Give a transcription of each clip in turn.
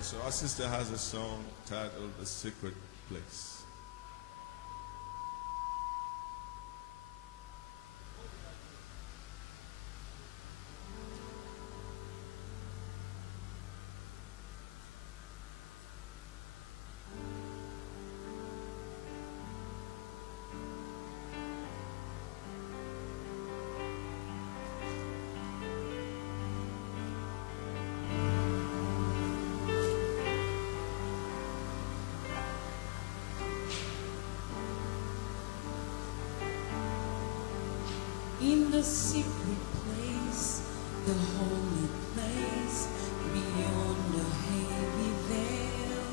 So our sister has a song titled The Secret Place. In the secret place, the holy place, beyond the heavy veil,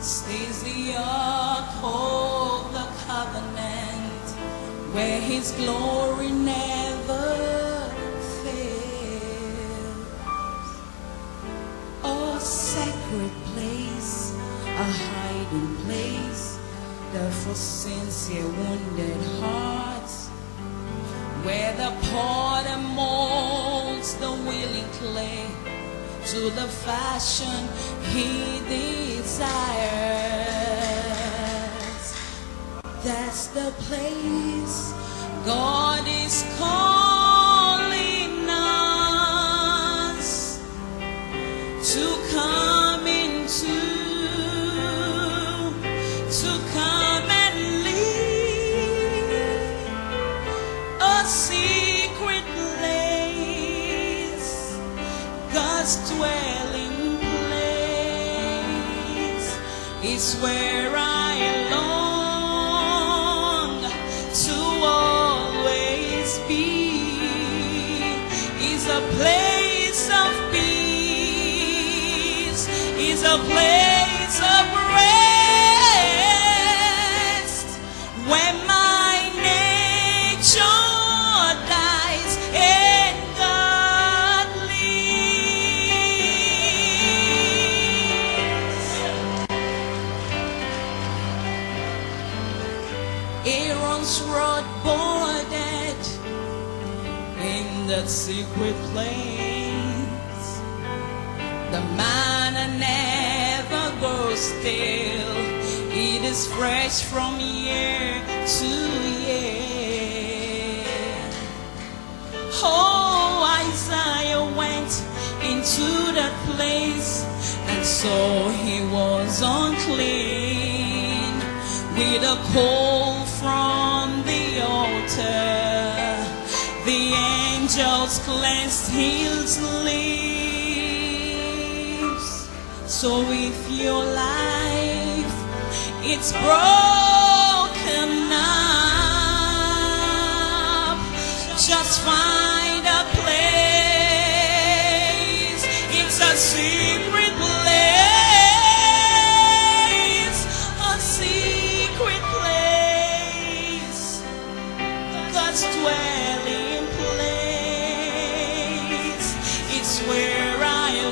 stays the ark of the covenant, where His glory never fails. A sacred place, a hiding place, there for sincere wounded hearts, where the potter molds the willing clay to the fashion he desires. That's the place God is calling us to come into, to come and live. A secret place, God's dwelling place, is where I long to always be. Is a place of peace, is a place of rest, where my nature dies and God lives. Aaron's rod bordered in that secret place. The manna never goes stale. It is fresh from year to year. Oh, Isaiah went into that place, and so he was unclean with a coal from the altar. The angels cleansed his lips. So if your life it's broken up, just find a place. It's a secret place, a secret place, God's dwelling place. It's where I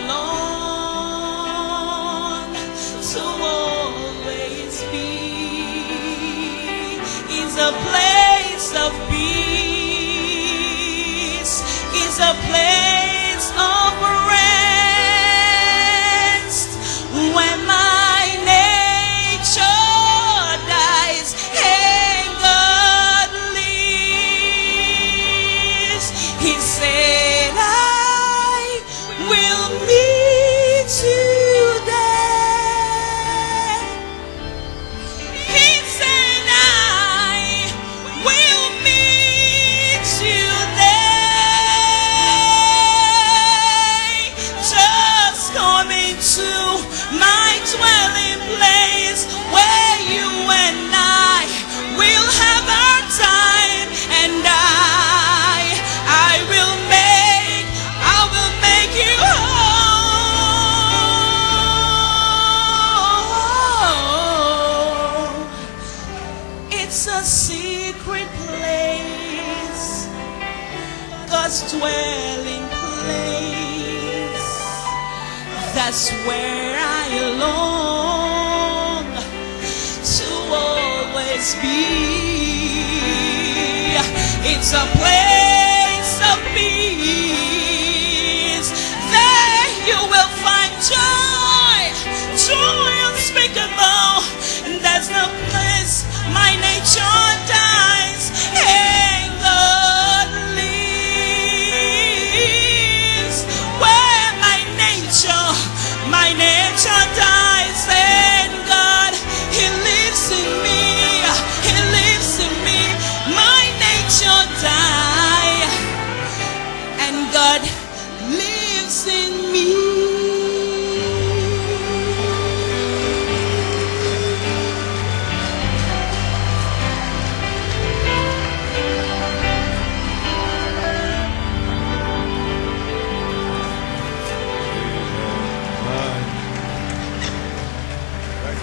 long to always be. It's a place of peace, it's a place of rest, when my nature dies and God lives. He said, I will meet you there. He said, I will meet you there. Just come into my dwelling place, where you and I will have our time, and I will make you whole. It's a secret place, God's dwelling place. That's where I long to always be. It's a place of peace. There you will find joy.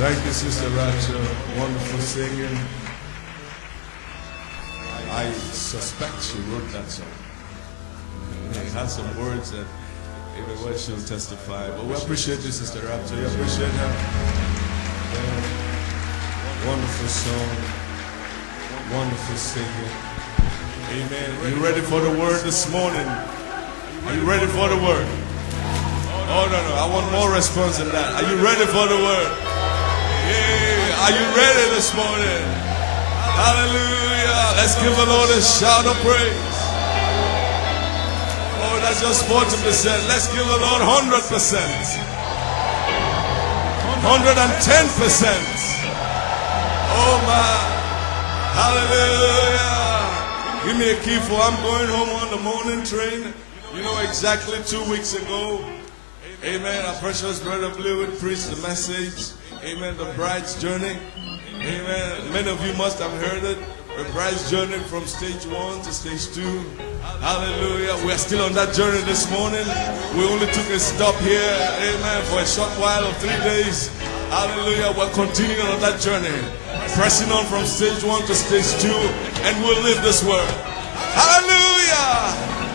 Thank you, Sister Rapture. Wonderful singing. I suspect she wrote that song. It has some words that even what she'll testify. But we appreciate you, Sister Rapture. We appreciate her. Wonderful song. Wonderful singing. Amen. Are you ready for the word this morning? Are you ready for the word? Oh, no. I want more response than that. Are you ready for the word? Yeah. Are you ready this morning? Hallelujah. Let's give the Lord a shout of praise. Oh, that's just 40%. Let's give the Lord 100%. 110%. Oh, my. Hallelujah. Give me a key for I'm going home on the morning train. You know, exactly 2 weeks ago. Amen. Our precious brother Blue preached the message. Amen. The bride's journey. Amen. Many of you must have heard it. The bride's journey from stage 1 to stage 2. Hallelujah. We are still on that journey this morning. We only took a stop here. Amen. For a short while of 3 days. Hallelujah. We're continuing on that journey. Pressing on from stage 1 to stage 2. And we'll live this word. Hallelujah.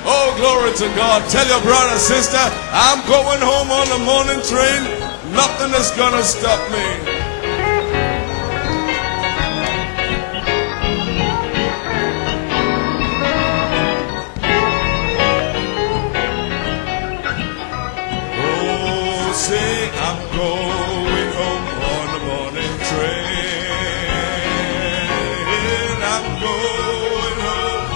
Oh, glory to God. Tell your brother, sister, I'm going home on the morning train. Nothing is going to stop me. Oh, say I'm going home on the morning train. I'm going home.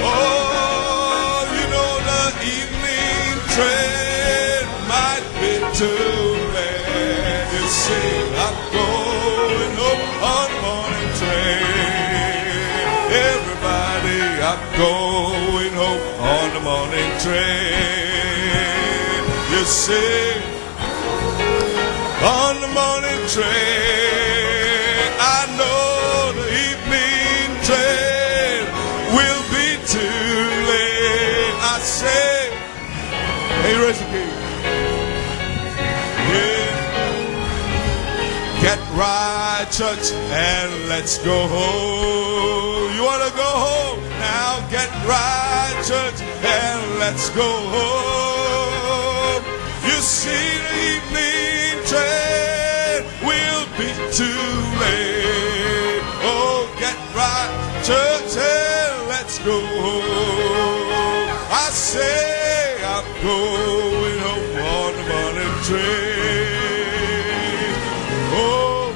Oh, you know the evening train might be too late. You see, I'm going home on the morning train. Everybody, I'm going home on the morning train. You see, on the morning train, I know the evening train will be too late. I say, hey, Recipe, yeah, get right, church, and let's go home. You want to go home? Now get right, church, and let's go home. You see, the evening train will be too late. Oh, get right, church, and let's go home. I say I'm going home on the morning train. Oh,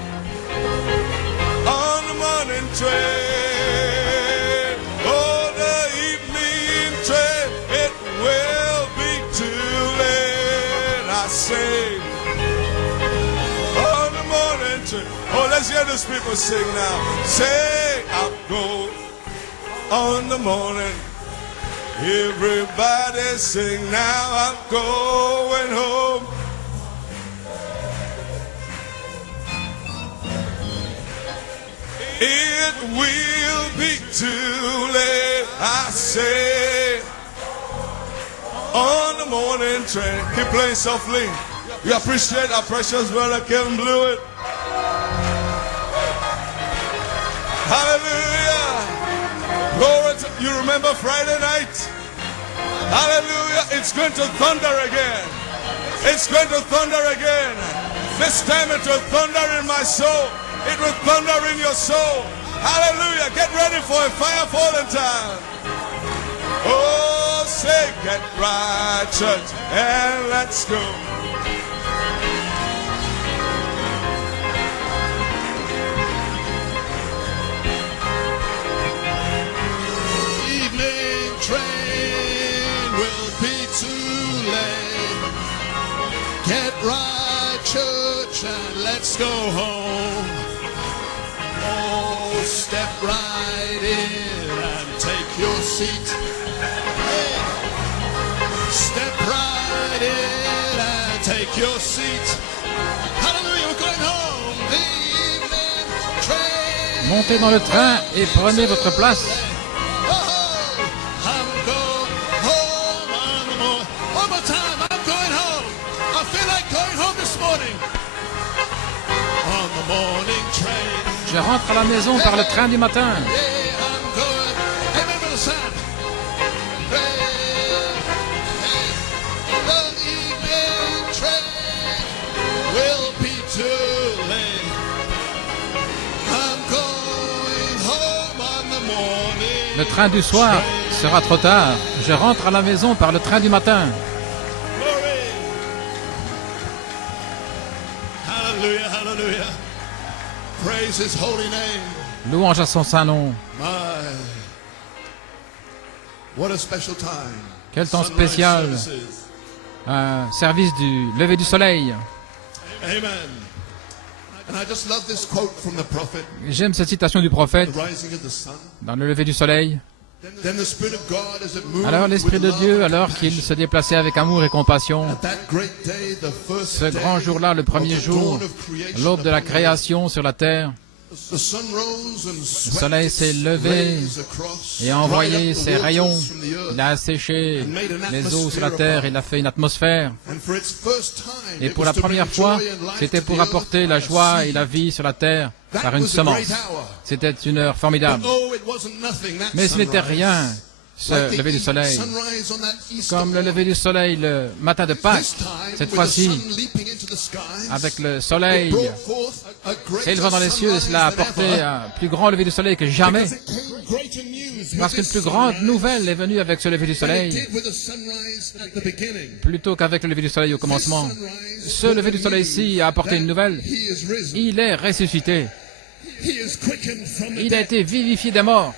on the morning train. Oh, the evening train, it will be too late. I say, on the morning train. Oh, let's hear these people sing now. Say, I'm going on the morning. Everybody sing now. I'm going home. It will be too late. I say, on the morning train. Keep playing softly. We appreciate our precious brother Kevin Blewett. Hallelujah. Glory to you. Remember Friday night? Hallelujah. It's going to thunder again. It's going to thunder again. This time it will thunder in my soul. It will thunder in your soul. Hallelujah. Get ready for a fire falling time. Oh, say, get right, church, and let's go. Evening train will be too late. Get right, church, and let's go home. Oh, step right in and take your seat. Hey. Step right in and take your seat. Hallelujah, we're going home. The evening train. Montez dans le train et prenez votre place. morning train. Je rentre à la maison par le train du matin. Yeah, I'm going. Hey, remember the sound. The evening train will be too late. I'm going home on the morning. Le train du soir sera trop tard. Je rentre à la maison par le train du matin. Glory. Hallelujah, hallelujah. Praise his holy name. Louange à son saint nom. My, what a special time. Quel temps Sunrise spécial. services. Un service du lever du soleil. Amen. And I just love this quote from the prophet, J'aime cette citation du prophète the rising of the sun. dans le lever du soleil. Then the Spirit of God as it moved Alors l'Esprit with de love Dieu, and alors compassion. qu'il se déplaçait avec amour et compassion, At that great day, the first ce grand day jour-là, le premier of the jour, dawn of creation l'aube de la upon the création sur la terre, earth, the sun rose and le swept soleil its s'est levé rays across, et a dried envoyé up the ses waters rayons. from the earth. Il a asséché les eaux sur la terre, il a fait une atmosphère. And for its first time, Et it pour was la to première bring fois, joy and life c'était to pour the apporter earth la by a joie et seed. la vie sur la terre par That une was a semence. great hour. C'était une heure formidable. But oh, it wasn't nothing, that Mais ce n'était sunrise. rien, ce lever du soleil. Sunrise on that Easter Comme le morning. lever du soleil le matin de Pâques, This time, cette with the fois-ci, sun leaping into the skies, avec le it soleil brought forth a greater s'élevant dans les cieux, sunrise cela a than apporté ever. un plus grand lever du soleil que jamais. Because it came greater news with Parce qu'une this plus grande sunrise nouvelle est venue avec ce lever du than it soleil, did with the sunrise at the beginning. plutôt qu'avec le lever du soleil au commencement. Ce lever du soleil-ci a apporté une nouvelle. He is risen. Il est ressuscité. He is quickened from the Il a dead, été vivifié des morts,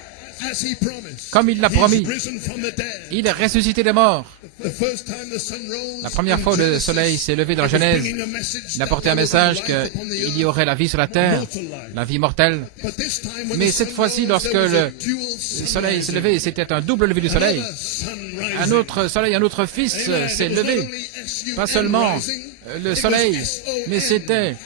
as he promised. comme il l'a He's promis. risen from the dead. Il est ressuscité des morts. The first time the sun rose La première in fois où le Genesis, soleil s'est levé dans la it was Genèse, bringing a message il a that porté un there would be message life upon the qu'il earth, y aurait la vie sur la terre, mortal life. la vie mortelle. But this time when Mais the cette sun fois-ci, rose, lorsque there was le a dual soleil s'est sunrise. levé, c'était un double lever du soleil. Another sun Un rising. autre soleil, un autre fils Amen. s'est It was levé. not only S-U-N Pas seulement rising, le it soleil, was S-O-N, mais c'était had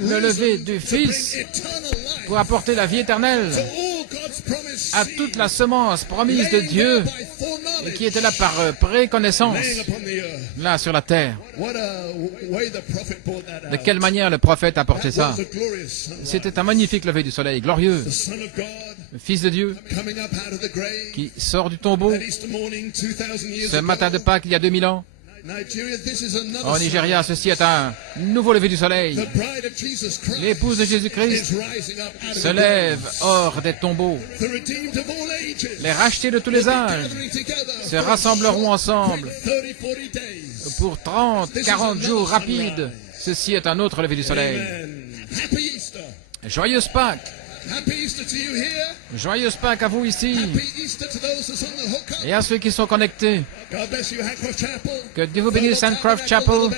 le risen lever du to Fils bring eternal life pour apporter la vie éternelle to all God's promised à seed, toute la semence promise de laying Dieu there by foreknowledge, et qui était là par préconnaissance, laying upon the earth. là sur la terre. What a way the prophet brought that De out. quelle manière le prophète a apporté That ça? was a glorious sunrise. C'était un magnifique lever du soleil, glorieux. The Son of God Le Fils de Dieu coming up out of the grave qui sort du tombeau that Easter morning 2000 years ce ago. matin de Pâques il y a 2000 ans. Nigeria, this is another Au Nigeria, sunrise. ceci est un nouveau lever du soleil. The bride of Jesus Christ L'épouse de Jésus-Christ is rising up out of se the lève grave. hors des tombeaux. The redeemed of all ages Les rachetés de tous les will be âges gathering together se for a rassembleront short, ensemble quick 30-40 days. pour 30, 40 jours rapides. Ceci est un autre lever du soleil. Amen. Happy Easter. Joyeuse Pâques. Happy Easter to you here. Joyeuse Pâques à vous ici Happy Easter to those that's on the hookup. et à ceux qui sont connectés. God bless you, Handcroft Chapel. Que Dieu vous bénisse, Sandcroft Chapel,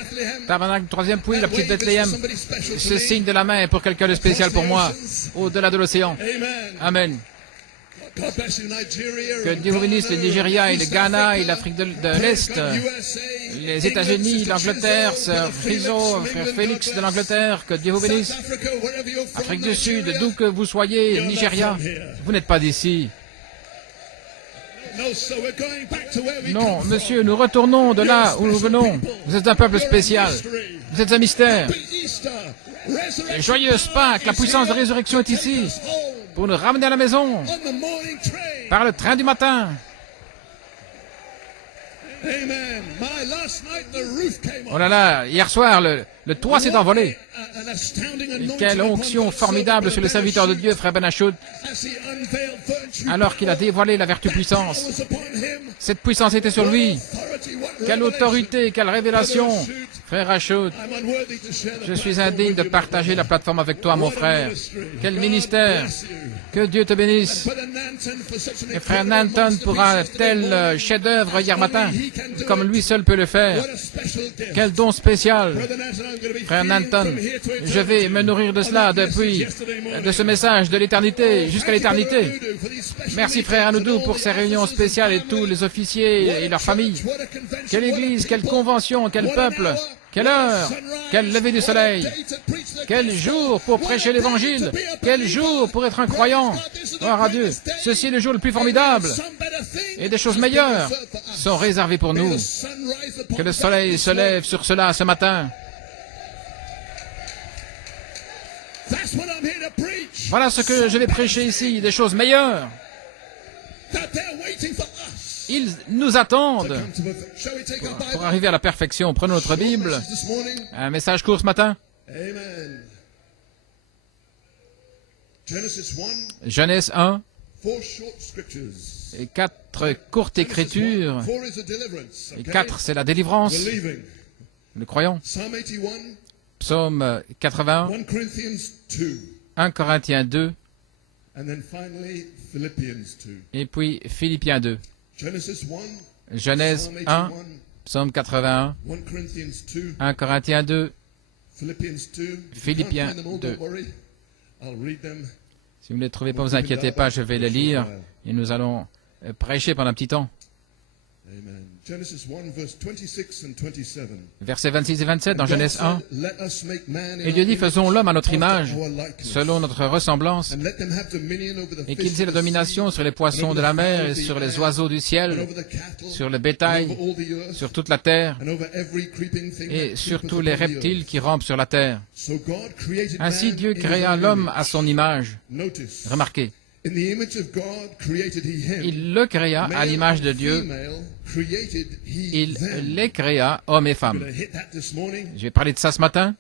Tabernacle, troisième puits, la petite Bethléem. Ce signe de la main est pour quelqu'un de spécial pour moi, au-delà de l'océan. Amen. Amen. God bless you, Nigeria. Que Dieu vous bénisse, le Nigeria et le Ghana et l'Afrique de l'Est, les États-Unis, l'Angleterre, Sœur Friso, Frère Félix de l'Angleterre, que Dieu vous bénisse. Afrique du Sud, d'où que vous soyez, Nigeria, vous n'êtes pas d'ici. Non, monsieur, nous retournons de là où nous venons. Vous êtes un peuple spécial. Vous êtes un mystère. Et joyeuse Pâques, la puissance de résurrection est ici pour nous ramener à la maison par le train du matin. Oh là là, hier soir, le toit s'est envolé. Et quelle onction formidable sur le serviteur de Dieu, frère Ben Achoud, alors qu'il a dévoilé la vertu puissance. Cette puissance était sur lui. Quelle autorité, quelle révélation. Frère Achoud, je suis indigne de partager la plateforme avec toi, mon frère. Quel ministère. Que Dieu te bénisse. Et frère Nanton pour un tel chef-d'œuvre hier matin, comme lui seul peut le faire. Quel don spécial. Frère Nanton, je vais me nourrir de cela depuis, de ce message de l'éternité jusqu'à l'éternité. Merci frère Anoudou pour ces réunions spéciales et tous les officiers et leurs familles. Quelle église, quelle convention, quel peuple, quelle heure, quel lever du soleil, quel jour pour prêcher l'évangile, quel jour pour être un croyant. Gloire à Dieu, ceci est le jour le plus formidable et des choses meilleures sont réservées pour nous. Que le soleil se lève sur cela ce matin. That's what I'm here to preach. Voilà ce que je vais prêcher ici, des choses meilleures. That they're waiting for us. Ils nous attendent Come to perfection. Shall we take our pour Bible? arriver à la perfection. Prenons notre Bible. Message this morning. Un message court ce matin. Amen. Genesis 1, Genèse 1 4 short scriptures. et 4 courtes écritures. 4 is a deliverance. Et Okay? 4, c'est la délivrance. Believing. Nous croyons. Psalm 81, Psaume 81, 1 Corinthians 2, 1 Corinthiens 2 and then finally Philippians 2. et puis Philippiens 2. Genesis 1, Genèse Psalm 1, 81, Psaume 81, 1 Corinthians 2, 1 Corinthiens 2. Philippians 2. If you Philippiens can't find them all, 2. don't worry. I'll read them. Si vous ne les trouvez pas, vous inquiétez pas, je vais les lire et nous allons prêcher pendant un petit temps. Amen. Genesis 1, verse 26 and 27. Versets 26 et 27 dans God Genèse said, 1. Let us make man in Et Dieu our dit, image, faisons l'homme à notre after image, our likeness, selon notre ressemblance, and let them have dominion over the et fish qu'ils aient la of the sea, domination sur les poissons de la mer et sur les oiseaux du and ciel, over the cattle, sur le and bétail, over all the earth, sur toute la terre, and over every creeping thing et that sur creepeth tous les upon the reptiles earth. qui rampent sur la terre. So God created Ainsi man Dieu in his créa own l'homme image. à son image. Notice, Remarquez, in the image of God created he him. il le créa à Male l'image de and Dieu. female created he Il them. les créa, hommes et I'm femmes. going to hit that this morning. Je vais parler de ça ce matin.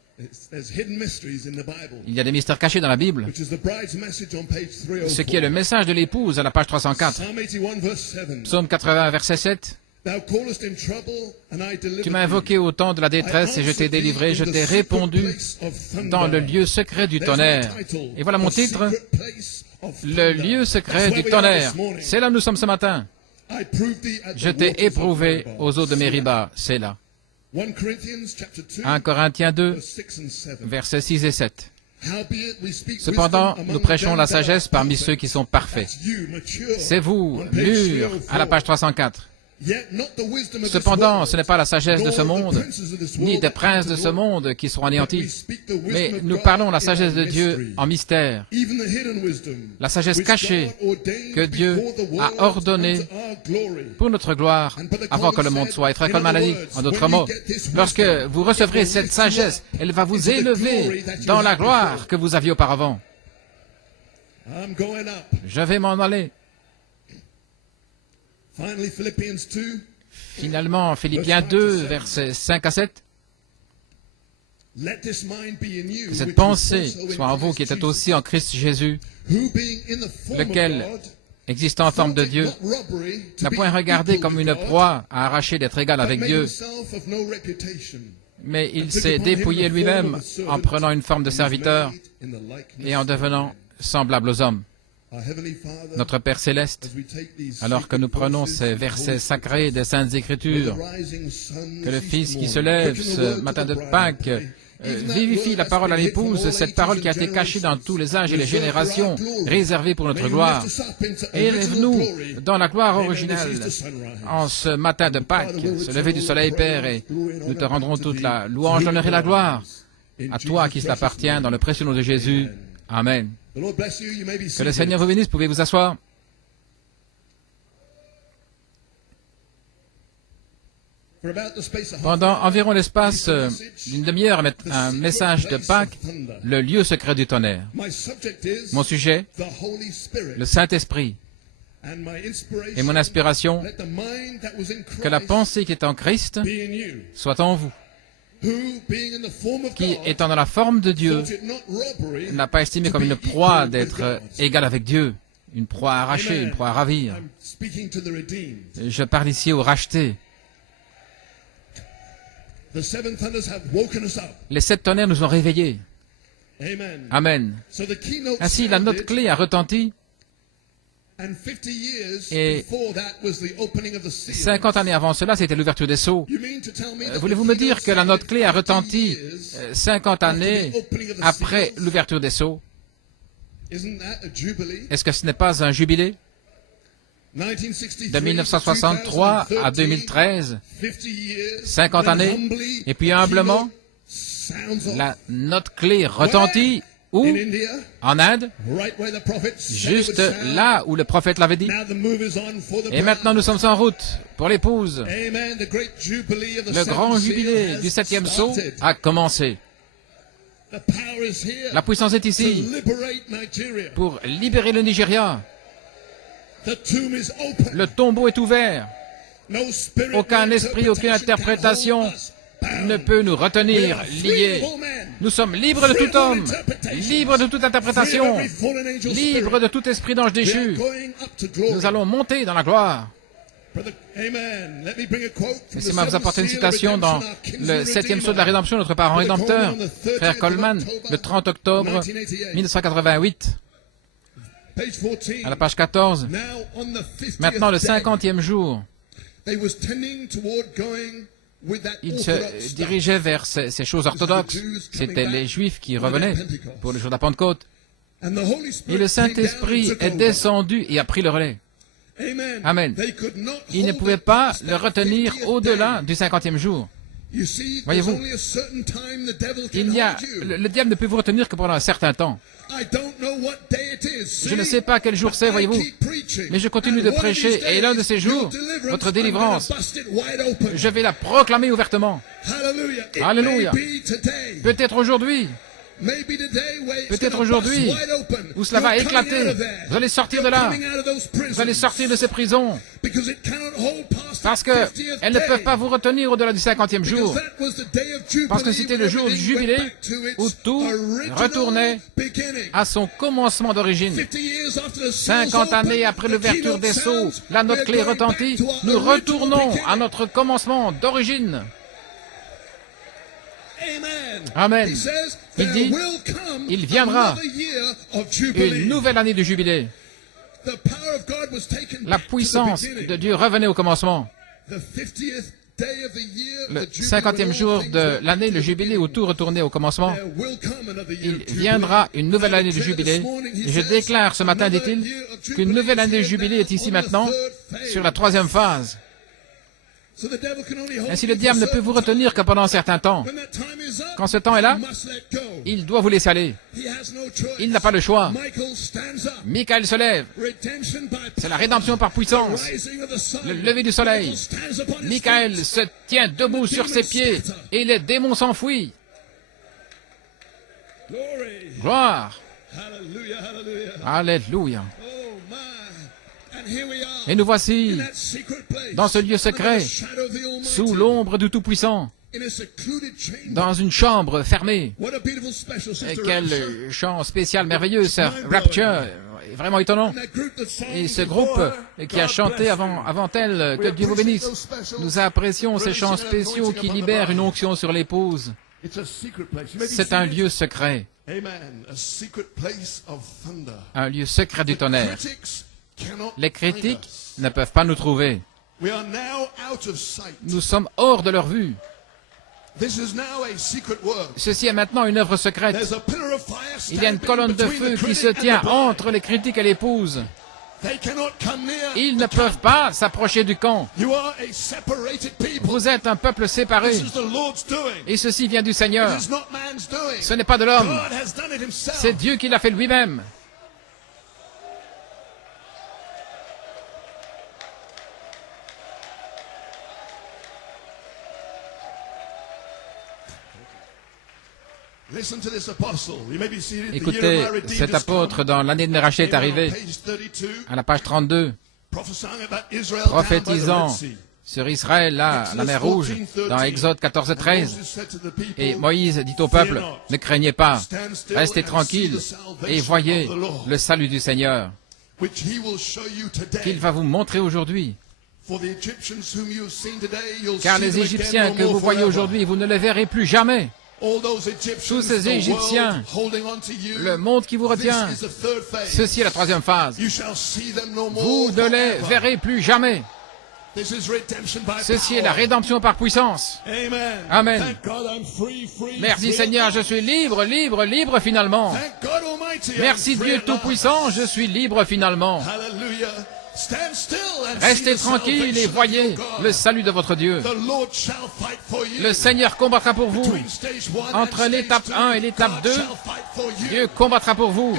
There's hidden mysteries in the Bible, Il y a des mystères cachés dans la Bible. which is the bride's message on page 304. Ce qui est le message de l'épouse à la page 304. Psalm 81 verse 7. Psaume 80, verset 7. Thou callest in trouble, and I delivered Tu m'as thee. invoqué au temps de la détresse et je t'ai délivré, je t'ai répondu dans le lieu secret du tonnerre. Et voilà mon titre, le lieu secret du tonnerre. C'est là où nous sommes ce matin. Je t'ai éprouvé aux eaux de Mériba. C'est là. 1 Corinthiens 2, versets 6 et 7. Cependant, nous prêchons la sagesse parmi ceux qui sont parfaits. C'est vous, mûrs, à la page 304. Cependant, ce n'est pas la sagesse de ce monde, ni des princes de ce monde qui seront anéantis, mais nous parlons la sagesse de Dieu en mystère, la sagesse cachée que Dieu a ordonnée pour notre gloire avant que le monde soit. Et Frère Coleman a dit, en d'autres mots, lorsque vous recevrez cette sagesse, elle va vous élever dans la gloire que vous aviez auparavant. Je vais m'en aller. Finalement, Philippiens 2, versets 5 à 7. Que cette pensée soit en vous qui était aussi en Christ Jésus, lequel, existant en forme de Dieu, n'a point regardé comme une proie à arracher d'être égal avec Dieu, mais il s'est dépouillé lui-même en prenant une forme de serviteur et en devenant semblable aux hommes. Notre Père Céleste, alors que nous prenons ces versets sacrés des Saintes Écritures, que le Fils qui se lève ce matin de Pâques vivifie la parole à l'épouse, cette parole qui a été cachée dans tous les âges et les générations, réservée pour notre gloire. Et élève-nous dans la gloire originelle en ce matin de Pâques, ce lever du soleil, Père, et nous te rendrons toute la louange, l'honneur et la gloire à toi qui t'appartient dans le précieux nom de Jésus. Amen. Que le Seigneur vous bénisse, pouvez vous asseoir. Pendant environ l'espace d'une demi-heure, un message de Pâques, le lieu secret du tonnerre. Mon sujet, le Saint-Esprit. Et mon inspiration, que la pensée qui est en Christ soit en vous, qui, étant dans la forme de Dieu, n'a pas estimé comme une proie d'être égal avec Dieu, une proie à arracher, une proie à ravir. Je parle ici aux rachetés. Les 7 tonnerres nous ont réveillés. Amen. Ainsi, la note clé a retenti. Et 50 années avant cela, c'était l'ouverture des sceaux. Voulez-vous me dire que la note clé a retenti 50 années après l'ouverture des sceaux? Est-ce que ce n'est pas un jubilé? De 1963 à 2013, 50 années, et puis humblement, la note clé retentit. Où? En Inde, juste là où le prophète l'avait dit. Et maintenant nous sommes en route pour l'épouse. Le grand jubilé du 7e sceau a commencé. The power is here La puissance est to ici liberate Nigeria. pour libérer le Nigeria. The tomb is open. Le tombeau est ouvert. No spirit, Aucun no esprit, aucune interprétation can hold us bound. ne peut nous retenir We are free liés. of all men. Nous sommes libres de tout homme, libres de toute Free of interprétation, every fallen angel libres spirit. de tout esprit d'ange We are déchu. going up to glory. Nous allons monter dans la gloire. Brother, amen. Let me bring a quote from the Laissez-moi vous seventh apporter une seal of citation dans redemption, our le kinsman 7e sceau de la redeemer. rédemption, notre parent rédempteur, frère Coleman, le 30 octobre 1988, Page 14. à la page 14. Now on the 50th Maintenant, le day, 50e jour, they was tending toward going with that il orthodox se stuff. dirigeait vers ces choses orthodoxes. C'étaient les Juifs qui revenaient pour le jour de la Pentecôte. And the Holy Spirit Et le came down Saint-Esprit and took est over. descendu et a pris le relais. Amen. Amen. They could not Il ne hold pouvait it pas past le that retenir 50th au-delà day. du 50e jour. You see, Voyez-vous, there's only a certain time the devil can Il y a, hold you. le diable ne peut vous retenir que pendant un certain temps. I don't know what day it is. Je ne See? sais pas quel jour c'est, But I voyez-vous. keep preaching. Mais je continue And de one of prêcher, these et l'un de days, ces jours, your deliverance, votre I'm gonna délivrance, bust it wide open. je vais la proclamer ouvertement. Hallelujah. It Alléluia. may be today. Peut-être aujourd'hui, Maybe today where it's peut-être gonna aujourd'hui, bust wide open. où cela va You're coming éclater. out of there. Vous allez sortir de You're là. coming out of those prisons. Vous allez sortir de ces prisons, Because it cannot hold past parce the 50th qu'elles ne peuvent day. pas vous retenir au-delà du 50e jour. Because that was the day of Jubilee, Parce que c'était le jour du when everything jubilé went back to its où tout original retournait beginning. à son commencement d'origine. 50 years after the seals 50 années opened, après the l'ouverture keynote des sceaux, sounds, la note we're clé going retentit, back to our nous original retournons beginning. à notre commencement d'origine. Amen. Amen. He says, Il there dit, will come il viendra another year of Jubilee. Une nouvelle année de jubilé. The power of God was taken La back to the puissance beginning. de Dieu revenait au commencement. The 50th day of the year, Le the Jubilee, 50e when all jour things de went l'année, back le to the jubilé où beginning. tout retournait au commencement. There will come another year Il of Jubilee. viendra une nouvelle And I année de declare jubilé. this morning, he Et je says, déclare ce matin, another dit-il, year of qu'une Jubilee nouvelle is année de here jubilé now est ici on the maintenant, third phase. sur la 3e phase. So the devil can only hold Ainsi, you le diable ne for a peut vous certain time. retenir que pendant un certain temps. When that time is up, Quand ce temps est là, you must let go. il doit vous laisser aller. He has no choice. Il n'a pas le choix. Michael stands up. Michael se lève. Redemption by C'est la rédemption par puissance. rising of the sun. Le lever du soleil. Michael stands upon his Michael feet. se tient debout sur ses pieds et les démons s'enfuient. Glory. Gloire. Hallelujah, hallelujah. Alléluia. Oh my. And here we are. Et nous voici In that secret place. dans ce lieu secret, Under the shadow of the Almighty. sous l'ombre du Tout-Puissant, In a secluded chamber. dans une chambre fermée. What a beautiful special Et sister quel Rapture. chant spécial, merveilleux, ça. Rapture, vraiment étonnant. And that group that sang Et ce before groupe her, qui a God chanté bless avant elle, que Dieu vous bénisse. Nous apprécions ces chants spéciaux qui libèrent une onction sur l'épouse. It's a secret place. You may be C'est un seated. lieu secret, Amen. A secret place of thunder. un lieu secret du tonnerre. Critics cannot Les find critiques us. ne peuvent pas nous trouver. We are now out of sight. Nous sommes hors de leur vue. This is now a secret world. Ceci est maintenant une œuvre secrète. There's a pillar of fire Il y a une standing colonne de between feu the qui se critic and tient the bride. entre les critiques et l'épouse. They cannot come near. Ils ne peuvent pas s'approcher du camp. You are a separated people. Vous êtes un peuple séparé. This is the Lord's doing. Et ceci vient du Seigneur. It is not man's doing. Ce n'est pas de l'homme. God has done it himself. C'est Dieu qui l'a fait lui-même. Listen to this apostle. You may be seated. The year Écoutez, of my redeemed cet has come. apôtre, dans l'année de mes rachets, est Amen. On arrivé page 32, à la page 32, prophesying about Israel down by the prophétisant Red Sea. sur Israël, là, à la mer Rouge, dans Exode 14, 13. Et Moïse dit au peuple, ne craignez pas, restez tranquilles et voyez le salut du Seigneur, qu'il va vous montrer aujourd'hui. Car les Égyptiens que vous voyez aujourd'hui, vous ne les verrez plus jamais. tous ces Égyptiens, Le monde qui vous retient, ceci est la troisième phase. Vous ne les verrez plus jamais. Ceci est la rédemption par puissance. Amen. Merci Seigneur, je suis libre, libre, libre finalement. Merci Dieu Tout-Puissant, je suis libre finalement. Restez tranquille et voyez le salut de votre Dieu. Le Seigneur combattra pour vous. Entre l'étape 1 et l'étape 2, Dieu combattra pour vous.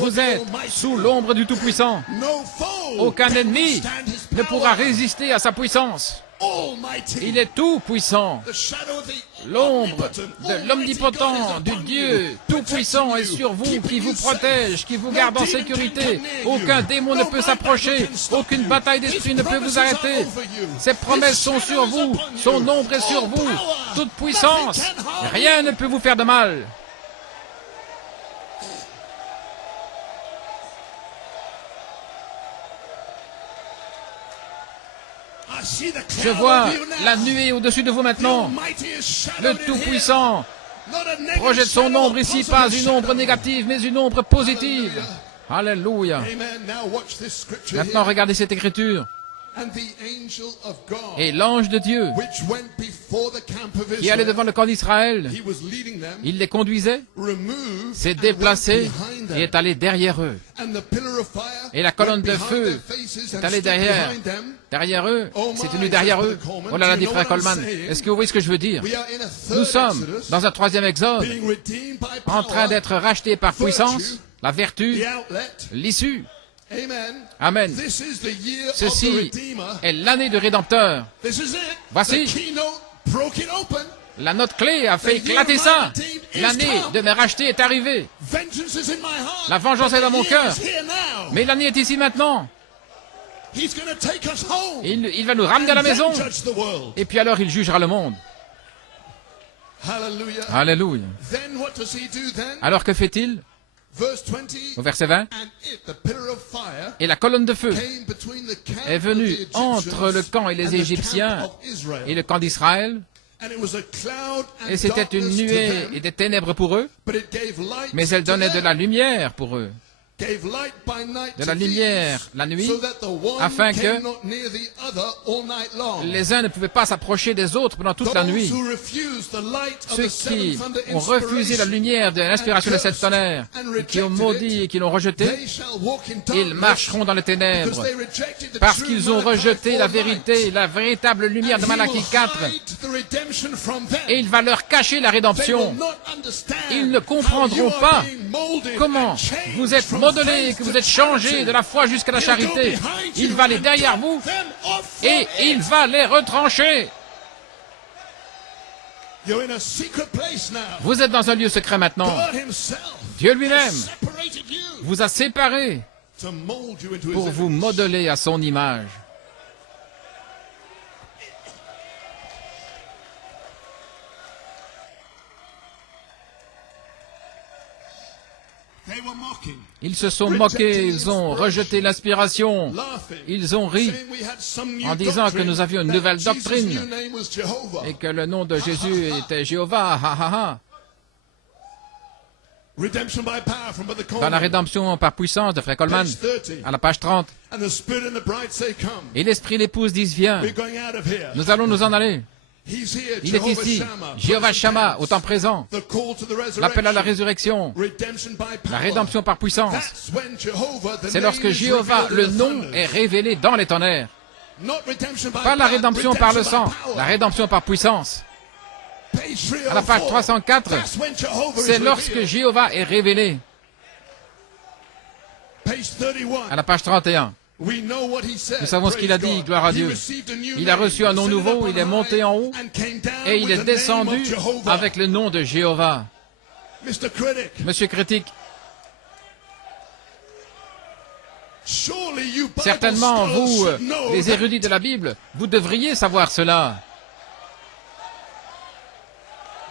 Vous êtes sous l'ombre du Tout-Puissant. Aucun ennemi ne pourra résister à sa puissance. almighty. Il est tout puissant. The shadow of the L'ombre omnipotent, de almighty l'omnipotent, God is du upon Dieu you, tout-puissant est protecting sur vous, you, qui vous keeping you protège, safe. qui vous No garde en demon can sécurité. come near you. Aucun démon ne No peut mind s'approcher, battle can stop aucune you. bataille d'esprit His ne peut vous promises are arrêter. over you. Ses promesses His sont sur shadow is vous, upon son you. ombre est sur All vous, power, toute puissance. nothing can harm Rien you. ne peut vous faire de mal. I see the Je cloud vois over you now. la nuée au-dessus de vous The maintenant. Almighty is Le shadowed in here. Tout-Puissant Not a negative projette son shadow, ombre a ici, positive pas une ombre shadow. négative, mais une ombre positive. Alléluia. Amen. Now watch this scripture Maintenant, here. regardez cette écriture. And the angel of God, Et l'ange de Dieu, which went before the camp of qui allait Israel, devant le camp d'Israël, he was leading them, il les conduisait, removed s'est and déplacé went behind them. et est allé derrière eux. And the pillar of fire Et la colonne went de behind feu their faces and est allée stood derrière. behind them. Derrière eux, Oh c'est my, tenu derrière says eux. Brother Coleman. Oh là là, Do dit you know frère what I'm Coleman. saying? Est-ce que vous voyez ce que je veux dire? We are in a Nous third sommes Exodus, dans un troisième exode, being redeemed by en power, train d'être rachetés par puissance, la vertu, the outlet. l'issue. Amen. Amen. This is the year of the Ceci Redeemer. est l'année du Rédempteur. This is it. Voici. The keynote broke it open. La note clé a fait éclater ça. L'année de me racheter est arrivée. Vengeance is in my heart. La vengeance est dans mon The year cœur. is here now. Mais l'année est ici maintenant. He's going to take us home. Il va nous ramener à la and then maison. judge the world. Et puis alors il jugera le monde. Hallelujah. Alléluia. Then what does he do then? Alors que fait-il? Verse 20. Au verset 20. And it, the pillar of fire, Et la colonne de feu came between the camp est venue of the entre le camp et les Egyptians and the Égyptiens camp of Israel. et le camp d'Israël. And it was a cloud and Et c'était une darkness to nuée them, et des ténèbres pour eux, but it gave light mais elle to donnait de them. la lumière pour eux. Gave light by night De to la lumière these, la nuit, so that the one afin came que not near the other all night long. Les uns ne pouvaient pas s'approcher des autres pendant toute la Those nuit. who refused the light of Ceux the seven qui thunder ont refusé la inspiration lumière de l'inspiration de and sept cursed tonnerres, and et qui ont rejected maudit it, et qui l'ont rejeté, they shall walk in ils darkness, marcheront dans les because ténèbres, they rejected the parce true qu'ils ont Malachi rejeté la 4 light. vérité, la véritable lumière de And he Malachie will 4, hide the redemption from them. et il va leur cacher la They will rédemption. not understand Ils ne how comprendront you are pas being molded comment and changed vous êtes from modelés, faith que to vous êtes changés charity. de la foi jusqu'à la He'll go charité. behind Il you va aller and derrière cut vous them off from et it. il va les retrancher. You're in a secret place now. Vous êtes dans un lieu secret maintenant. God himself Dieu lui-même separated you vous a séparés to mold you into pour his vous image. modeler à son image. They were mocking, Ils se sont moqués, ils ont rejeté l'inspiration, laughing, ils ont ri saying we had some new en disant que doctrine, nous avions une that nouvelle Jesus' doctrine new name was Jehovah. et que le nom de Jésus était Jéhovah. Ha, ha, ha. Redemption by power from Brother Dans la Coleman. rédemption par puissance de Frère Coleman, Page 30. à la page 30. And the Spirit and the bride say, come. Et l'esprit et l'épouse disent, viens, We're going out of here. nous allons nous en aller. He's here, Il est Jehovah ici, Shammah, Jéhovah present Shammah, tense. au temps présent, The call to the l'appel à la resurrection. résurrection, Redemption by power. la rédemption par puissance. That's when Jehovah, the C'est name lorsque is Jéhovah, revealed le in the nom, thunders. est révélé dans les tonnerres. Not redemption by Pas la blood, rédemption par le redemption sang, by power. la rédemption par puissance. Page À la page 304. 304, That's when Jehovah c'est is lorsque revealed. Jéhovah est révélé. Page 31. À la page 31, We know what he said. nous savons ce qu'il a Praise dit, God. gloire à He Dieu. received a new Il a name, reçu un nom ascended nouveau, up il est on monté high, en haut, and came down et il with est the name descendu of Jehovah. avec le nom de Jéhovah. Mr. Critic, Monsieur Critique, surely you Bible certainement, scholars vous, should know les that érudits de la Bible, vous devriez savoir cela.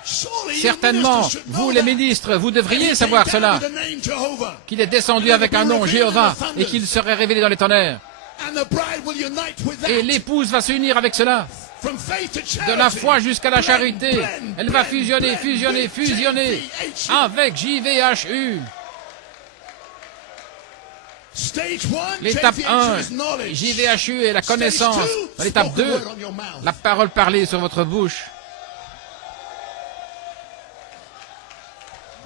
surely you Certainement, ministers should know vous les that. ministres, vous And devriez he savoir came down cela, with the name Jehovah. qu'il est descendu avec un nom Jéhovah et qu'il serait révélé dans les tonnerres. And the bride will unite with that. Et l'épouse va s'unir avec cela. From faith to charity. De la foi jusqu'à la Blend, charité, blend, elle va blend, fusionner, blend fusionner, with fusionner JVHU. avec JVHU. Stage 1, L'étape JVHU 1, is knowledge. JVHU est la Stage connaissance. 2, Dans l'étape spoken 2, word on your mouth. la parole parlée sur votre bouche.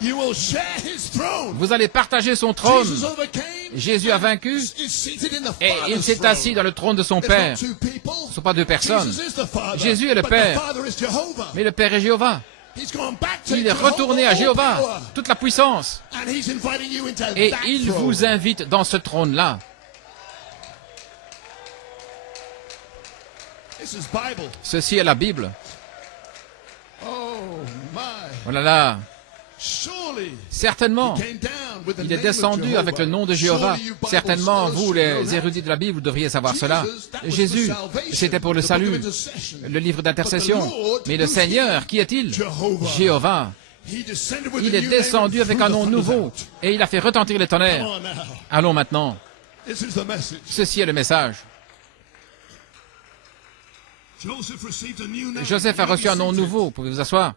You will share his throne. Vous allez partager son trône. Jesus overcame. Jésus a vaincu Is seated in the et il Father's s'est throne. assis dans le trône de son It's Père. not two people. Ce ne sont pas deux personnes. Jesus is the Father, Jésus est le but Père. the Father is Jehovah. Mais le Père est Jéhovah. He's gone back to Il est Jehovah, retourné à all Jéhovah, power. toute la puissance. And he's inviting you into Et that il throne. vous invite dans ce trône-là. This is Bible. Ceci est la Bible. Oh my. Oh là là. Surely Certainement. came down with the Il est name of descendu Jehovah. avec le nom de Jéhovah. Surely you Bible Certainement, scholars vous, should les know that. érudits de la Bible, vous devriez savoir cela. Jesus, that was Jésus, for salvation, c'était pour le the book of salut, intercession. le livre But d'intercession. the Lord, Mais le who's Seigneur, qui est-il? Jehovah. Jéhovah. He descended with Il a est new descendu name and avec un threw nom the thunders nouveau out. et il a fait retentir les Come tonnerres. on now. Allons maintenant. This is the message. Ceci est le message. Joseph received a new name. Joseph a reçu un nom nouveau. Vous pouvez vous asseoir.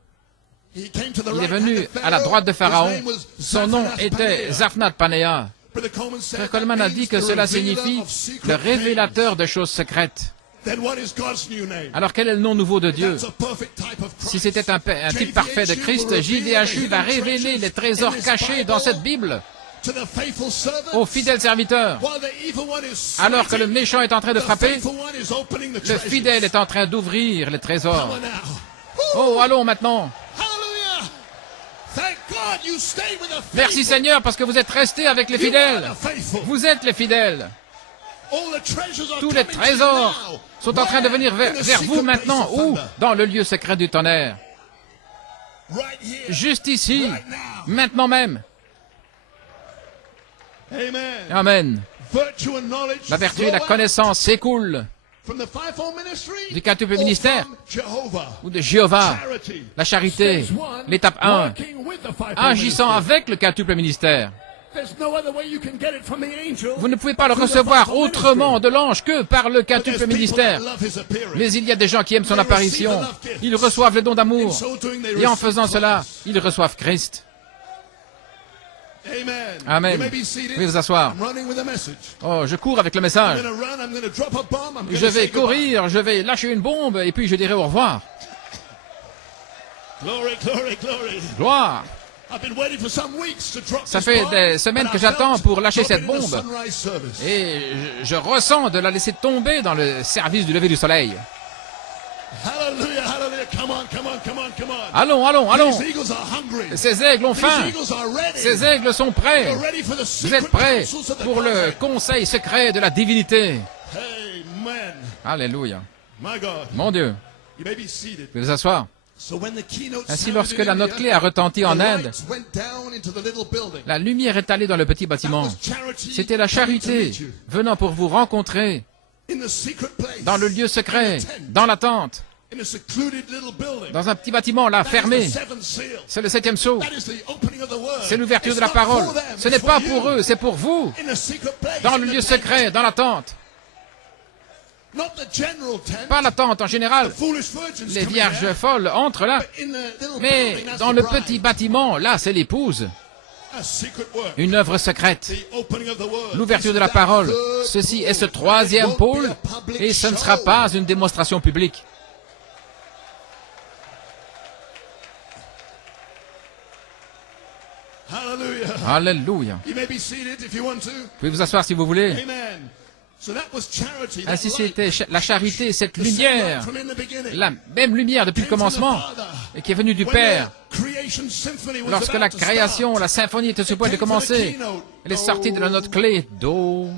He came to the Il est right venu hand of à la Pharaoh. droite de His Pharaon. name was Son nom Zaphnath était Paneah. Zaphnath Paneah. Brother Coleman said Frère that Coleman a means dit que the cela revealer signifie of secret le things. révélateur de choses secrètes. Then what is God's new name? Alors quel est le nom nouveau de Dieu? That's a perfect type of Christ. Si c'était un type parfait de Christ, JDHU va révéler les trésors cachés dans cette Bible To the faithful servant, aux fidèles serviteurs. while the evil one is Alors que le smiting, méchant est en train de the frapper, faithful one is opening the le treasures. fidèle est en train d'ouvrir les trésors. Come on now. Oh, allons maintenant. Hallelujah. Thank God you stay with the faithful. Merci Seigneur parce que vous êtes restés avec les You are fidèles. the faithful. Vous êtes les fidèles. All the treasures are Tous les coming to you trésors now. sont en train de venir Where? vers, In the vers secret vous place maintenant. of Où? thunder. Dans le lieu secret du tonnerre. Right here. Juste ici. Right now. Maintenant même. Amen. Amen. Virtue and knowledge La vertu et la flow out connaissance s'écoulent from the fivefold ministry du quintuple or ministère from Jehovah. ou de Jéhovah. Charity. La charité. Stage one, L'étape 1. working with the fivefold Agissant ministry. avec le quintuple ministère. There's no other way you can get it from the angel. Vous ne pouvez pas le through the recevoir fivefold autrement ministry. de l'ange que par le But there's quintuple people ministère. that love his appearance. Mais il y a des gens qui aiment son apparition. Ils reçoivent le don In d'amour. so doing, they Et en receive faisant cela, Christ. ils reçoivent Christ. Amen. Amen. You may be Vous seated. pouvez vous asseoir. I'm running with a message. Oh, je cours avec le I'm message. going to run. I'm going to drop a bomb. I'm going Je to say vais goodbye. courir, je vais lâcher une bombe et puis je dirai au revoir. Glory, glory, glory. Gloire. I've been waiting for some weeks to drop Ça this fait bomb, des semaines and que I j'attends felt pour lâcher drop it cette in the bombe. sunrise service. Et je ressens de la laisser tomber dans le service du lever du soleil. Hallelujah, hallelujah. Come on, come on, come on, come on. Allons, allons, allons. These eagles are hungry. Ces aigles ont These faim. eagles are ready. Ces aigles sont prêts. They're ready for the Vous secret êtes prêts counsels of the pour le Godhead. conseil secret de la divinité. Amen. Alléluia. My God. Mon Dieu. You may be seated. Vous pouvez vous asseoir. So when the keynote Ainsi, sounded lorsque in la note India, clé a retenti en the Inde, lights went down into the little building. la lumière est allée dans le petit That bâtiment. was charity C'était la coming to charité meet you venant pour vous rencontrer in the secret place, dans le lieu secret, in the tent, dans la tente, in a secluded little building. dans un petit bâtiment là, That is fermé. the seventh seal. C'est le 7e sceau. That is the opening of the word. C'est l'ouverture It's de la not parole. for them, Ce n'est it's pas for pour you. eux, c'est pour vous. In a secret place, Dans in le the lieu tent. secret, dans la tente. Not the general tent. Pas la tente en général. The foolish virgins Les come in vierges there, folles entrent là. but in the little Mais building, that's dans the le bride. petit bâtiment, là, c'est l'épouse. A secret work. Une œuvre secrète. The opening of the word. L'ouverture de This la is that parole. third Ceci pole. est ce It troisième won't pôle be a public et ce ne sera show. pas une démonstration publique. Hallelujah. Alléluia. You may be seated if you want to. Vous pouvez vous asseoir si vous voulez. Amen. So that was charity. That Ainsi light. c'était la charité, cette The same light lumière, from in the beginning. la même lumière depuis le Came from the commencement Father. et qui est venue du When Père. the creation symphony was Lorsque about la to création, start, la symphonie était sur le point de it came from the commencer, keynote. elle est sortie de la note clé Do.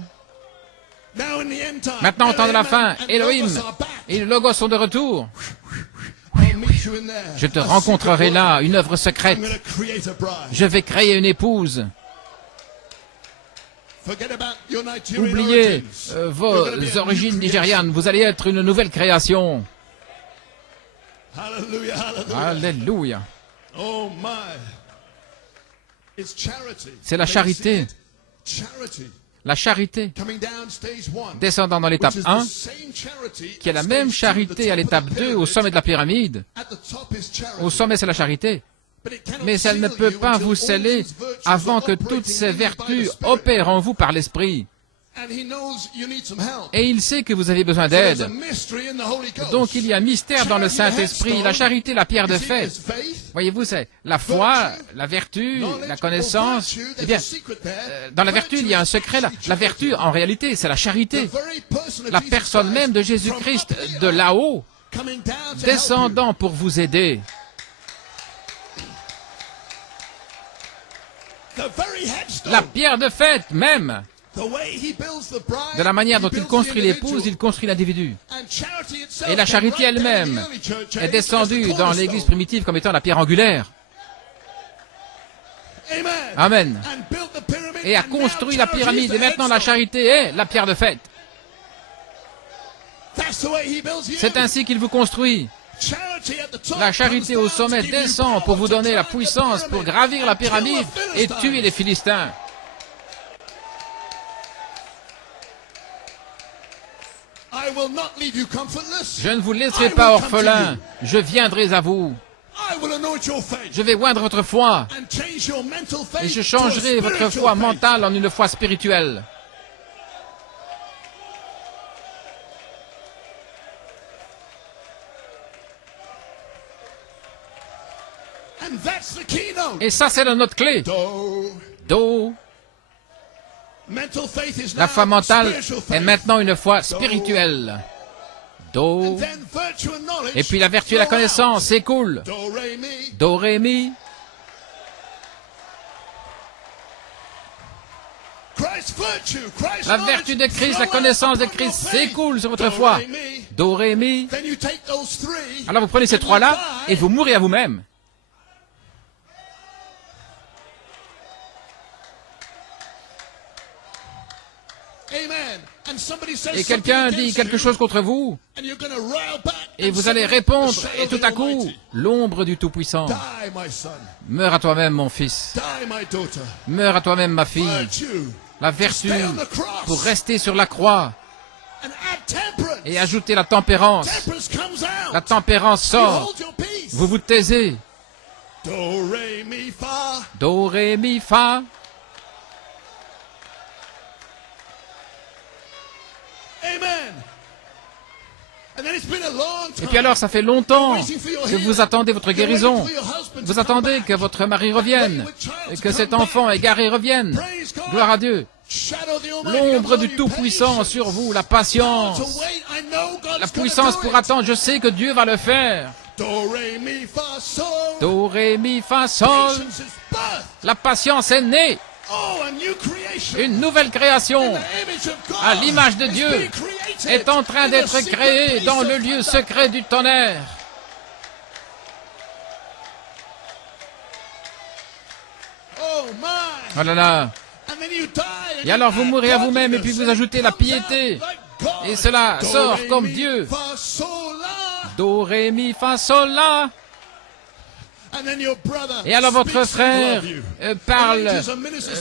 Now in the end time, Maintenant, au temps de la Elohim fin, and Elohim Logos are back. et le Logos sont de retour. I'll meet you in there. Je te A rencontrerai secret là, work. une œuvre secrète. I'm going to create a bride. Je vais créer une épouse. Forget about your Nigerian Oubliez origins. You're vos gonna be a new origines creation. nigérianes. Vous allez être une nouvelle création. Hallelujah, hallelujah. Alléluia. Oh my. It's charity. C'est la May you charité. see it? Charity. La charité, Coming down stage 1. descendant dans l'étape Which is 1, the same charity qui est la at même stage 2, the charité top à of l'étape the 2, au pyramid. sommet de la pyramide. At the top is charity. Au sommet, c'est la charité. But it cannot Mais elle ne seal peut you pas until vous all sceller these virtues avant are que operating toutes ces in you by the vertus Spirit. opèrent en vous par l'Esprit. And he knows you need some help. Et il sait que vous avez besoin So there's d'aide. a mystery in the Holy Ghost. Donc il y a un mystère dans le Saint-Esprit. La charité, la pierre de You see, fête. there's faith, Voyez-vous, c'est la foi, la vertu, knowledge. la connaissance. Oh, virtue, Eh bien, there's a secret there. dans la vertu, il y a un secret là. La vertu, en réalité, c'est la charité. The very person of La Jesus personne même de Christ, Jésus-Christ, from up de here, là-haut, coming down to help descendant pour vous aider. you. The very headstone. La pierre de fête même. De la manière dont il construit l'épouse, il construit l'individu. Et la charité elle-même est descendue dans l'Église primitive comme étant la pierre angulaire. Amen. Et a construit la pyramide. Et maintenant la charité est la pierre de fête. C'est ainsi qu'il vous construit. La charité au sommet descend pour vous donner la puissance pour gravir la pyramide et tuer les Philistins. Je ne vous laisserai pas orphelins. Je viendrai à vous. Je vais oindre votre foi et je changerai votre foi mentale en une foi spirituelle. Et ça, c'est la note clé. Do. La foi mentale est maintenant une foi spirituelle. Do. Et puis la vertu et la connaissance s'écoulent. Do, ré, mi. La vertu de Christ, la connaissance de Christ s'écoule sur votre foi. Do, ré, mi. Alors vous prenez ces trois-là et vous mourrez à vous-même. Et quelqu'un dit quelque chose contre vous, et vous allez répondre, et tout à coup, l'ombre du Tout-Puissant. Meurs à toi-même, mon fils. Meurs à toi-même, ma fille. La vertu pour rester sur la croix et ajouter la tempérance. La tempérance sort. Vous vous taisez. Do, ré, mi, fa. Et puis alors, ça fait longtemps que vous attendez votre guérison. Vous attendez que votre mari revienne, et que cet enfant égaré revienne. Gloire à Dieu. L'ombre du Tout-Puissant sur vous, la patience. La puissance pour attendre, je sais que Dieu va le faire. Do, ré, mi, fa, sol. La patience est née. Une nouvelle création, à l'image de Dieu, est en train d'être créée dans le lieu secret du tonnerre. Oh là là. Et alors vous mourrez à vous-même et puis vous ajoutez la piété. Et cela sort comme Dieu. Do, ré, mi, fa, sol, la. Et alors votre frère parle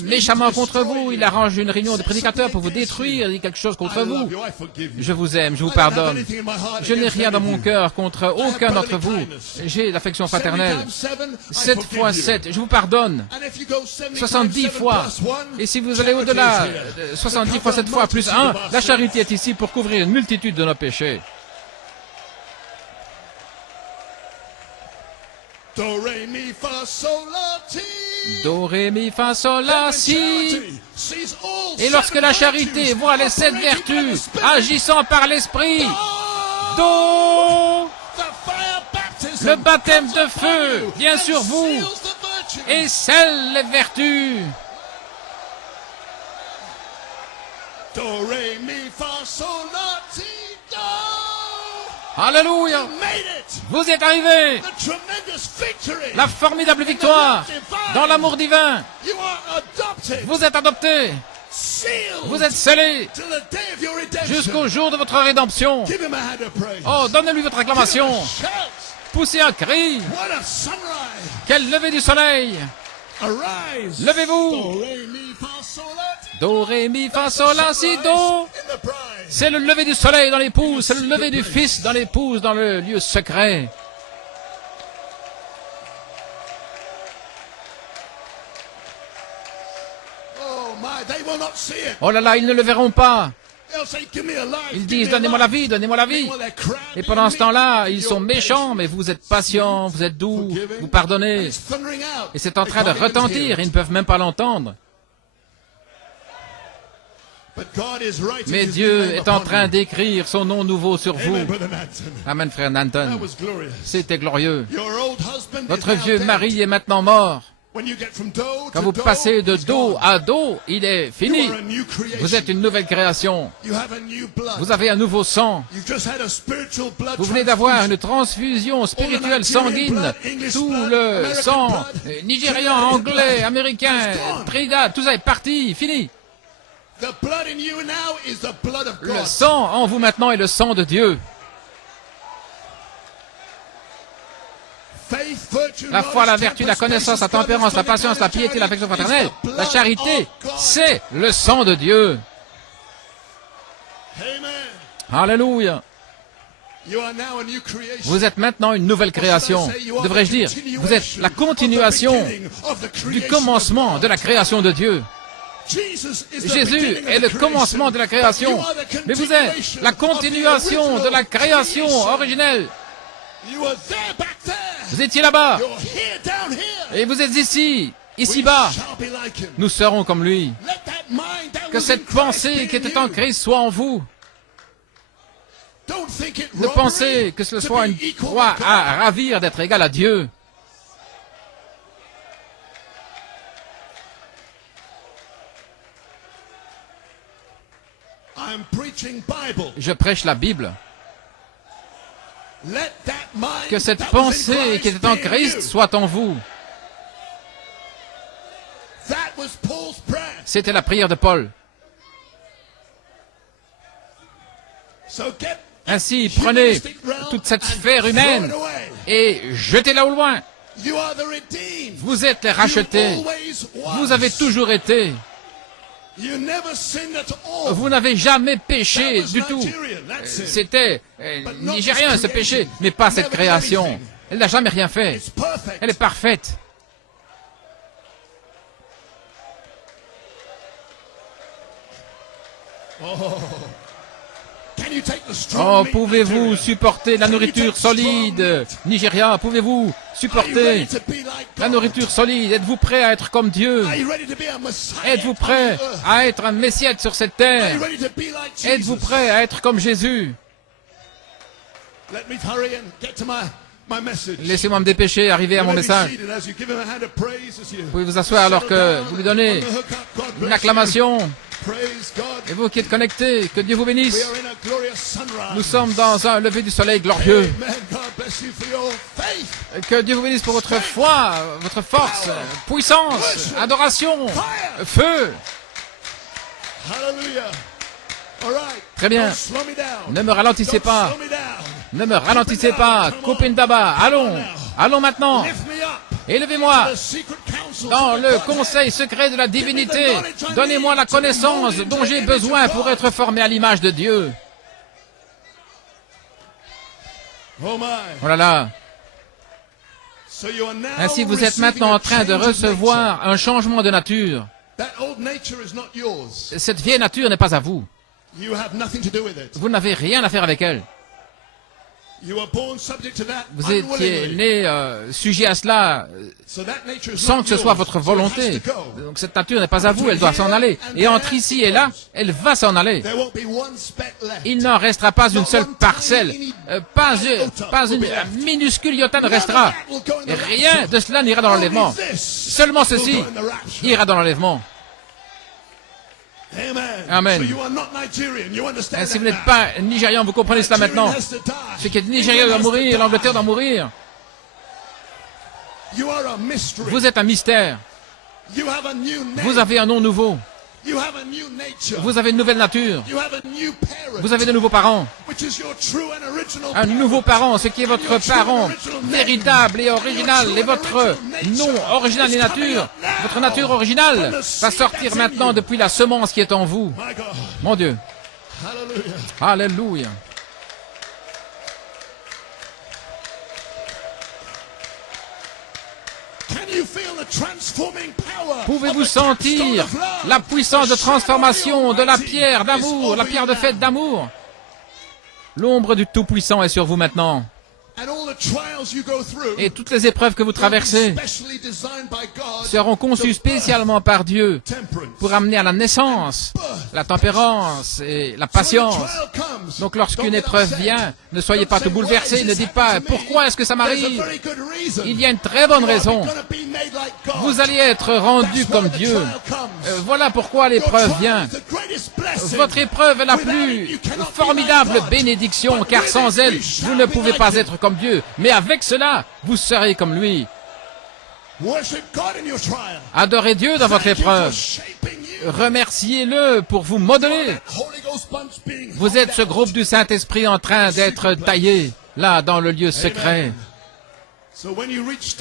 méchamment contre vous, il arrange une réunion de prédicateurs pour vous détruire, il dit quelque chose contre vous. Je vous aime, je vous pardonne. Je n'ai rien dans mon cœur contre aucun d'entre vous. J'ai l'affection fraternelle. 7 fois 7, je vous pardonne. 70 fois. Et si vous allez au-delà, 70 fois 7 fois plus 1, la charité est ici pour couvrir une multitude de nos péchés. Do, ré, mi, fa, sol, la, ti. Do, ré, mi, fa, sol, la, si. Et lorsque la charité voit les 7 vertus agissant par l'esprit, do, le baptême de feu vient sur vous et scelle les vertus. Do, ré, mi, fa, sol, la, ti, do. Alléluia! Vous y êtes arrivés! La formidable victoire dans l'amour divin. Vous êtes adoptés. Vous êtes scellés jusqu'au jour de votre rédemption. Oh, donnez-lui votre acclamation. Poussez un cri. Quel lever du soleil! Levez-vous! Do, ré, mi, fa, sol, la, si, do. C'est le lever du soleil dans l'épouse, c'est le lever du Fils dans l'épouse, dans le lieu secret. Oh là là, ils ne le verront pas. Ils disent, donnez-moi la vie, donnez-moi la vie. Et pendant ce temps-là, ils sont méchants, mais vous êtes patients, vous êtes doux, vous pardonnez. Et c'est en train de retentir, ils ne peuvent même pas l'entendre. Mais Dieu est en train d'écrire son nom nouveau sur vous. Amen, frère Nanton. C'était glorieux. Votre vieux mari est maintenant mort. Quand vous passez de dos à dos, il est fini. Vous êtes une nouvelle création. Vous avez un nouveau sang. Vous venez d'avoir une transfusion spirituelle sanguine. Tout le sang nigérian, anglais, américain, Trinidad, tout ça est parti, fini. Le sang en vous maintenant est le sang de Dieu. La foi, la vertu, la connaissance, la tempérance, la patience, la piété, l'affection fraternelle, la charité, c'est le sang de Dieu. Alléluia. Vous êtes maintenant une nouvelle création. Devrais-je dire, vous êtes la continuation du commencement de la création de Dieu. Jésus est le commencement de la création, mais vous êtes la continuation de la création originelle. Vous étiez là-bas, et vous êtes ici, ici-bas. Nous serons comme lui. Que cette pensée qui était en Christ soit en vous. Ne pensez que ce soit une croix à ravir d'être égal à Dieu. Je prêche la Bible. Que cette pensée qui était en Christ soit en vous. C'était la prière de Paul. Ainsi, prenez toute cette sphère humaine et jetez-la au loin. Vous êtes les rachetés. Vous avez toujours été. Vous n'avez jamais péché du tout. C'était nigérien ce péché, mais pas cette création. Elle n'a jamais rien fait. Elle est parfaite. Oh, pouvez-vous supporter la nourriture solide? Nigeria, pouvez-vous supporter la nourriture solide? Êtes-vous prêt à être comme Dieu? Êtes-vous prêt à être un Messie sur cette terre? Êtes-vous prêt à être comme Jésus? Laissez-moi me dépêcher, arriver à mon message. Vous pouvez vous asseoir alors que vous lui donnez une acclamation. Et vous qui êtes connectés, que Dieu vous bénisse. Nous sommes dans un lever du soleil glorieux. Que Dieu vous bénisse pour votre foi, votre force, puissance, adoration, feu. Très bien. Ne me ralentissez pas. Ne me ralentissez pas. Kopindaba. Allons. Allons maintenant. Élevez-moi dans le conseil secret de la divinité. Donnez-moi la connaissance dont j'ai besoin pour être formé à l'image de Dieu. Oh là là. Ainsi, vous êtes maintenant en train de recevoir un changement de nature. Cette vieille nature n'est pas à vous. Vous n'avez rien à faire avec elle. Vous étiez né sujet à cela sans que ce soit votre volonté. Donc cette nature n'est pas à vous, elle doit s'en aller. Et entre ici et là, elle va s'en aller. Il n'en restera pas une seule parcelle, pas une minuscule iota ne restera. Et rien de cela n'ira dans l'enlèvement. Seulement ceci ira dans l'enlèvement. Amen. Si vous n'êtes pas nigérian, vous comprenez cela maintenant. Ce qui est nigérian doit mourir, l'Angleterre doit mourir. Vous êtes un mystère. Vous avez un nom nouveau. Vous avez une nouvelle nature. Vous avez de nouveaux parents. Un nouveau parent, ce qui est votre parent véritable et original, et votre nom original et nature, votre nature originale va sortir maintenant depuis la semence qui est en vous. Mon Dieu. Alléluia. Pouvez-vous sentir la puissance de transformation de la pierre d'amour, la pierre de fête d'amour? L'ombre du Tout-Puissant est sur vous maintenant. Et toutes les épreuves que vous traversez seront conçues spécialement par Dieu pour amener à la naissance, la tempérance et la patience. Donc lorsqu'une épreuve vient, ne soyez pas tout bouleversés, ne dites pas « Pourquoi est-ce que ça m'arrive ?» Il y a une très bonne raison. Vous allez être rendu comme Dieu. Voilà pourquoi l'épreuve vient. Votre épreuve est la plus formidable bénédiction, car sans elle, vous ne pouvez pas être comme Dieu. Mais avec cela, vous serez comme lui. Adorez Dieu dans votre épreuve. Remerciez-le pour vous modeler. Vous êtes ce groupe du Saint-Esprit en train d'être taillé, là, dans le lieu secret.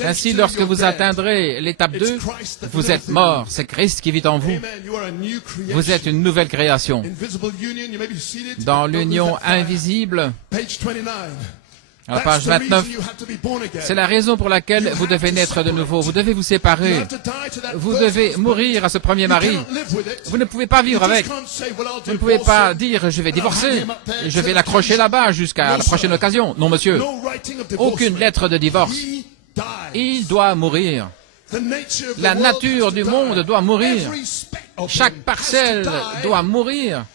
Ainsi, lorsque vous atteindrez l'étape 2, vous êtes mort. C'est Christ qui vit en vous. Vous êtes une nouvelle création. Dans l'union invisible, à la page 29, c'est la raison pour laquelle vous devez naître de nouveau. Vous devez vous séparer. Vous devez mourir à ce premier mari. Vous ne pouvez pas vivre avec. Vous ne pouvez pas dire « je vais divorcer, je vais l'accrocher là-bas jusqu'à la prochaine occasion ». Non, monsieur. Aucune lettre de divorce. Il doit mourir. La nature du monde doit mourir. Chaque parcelle doit mourir.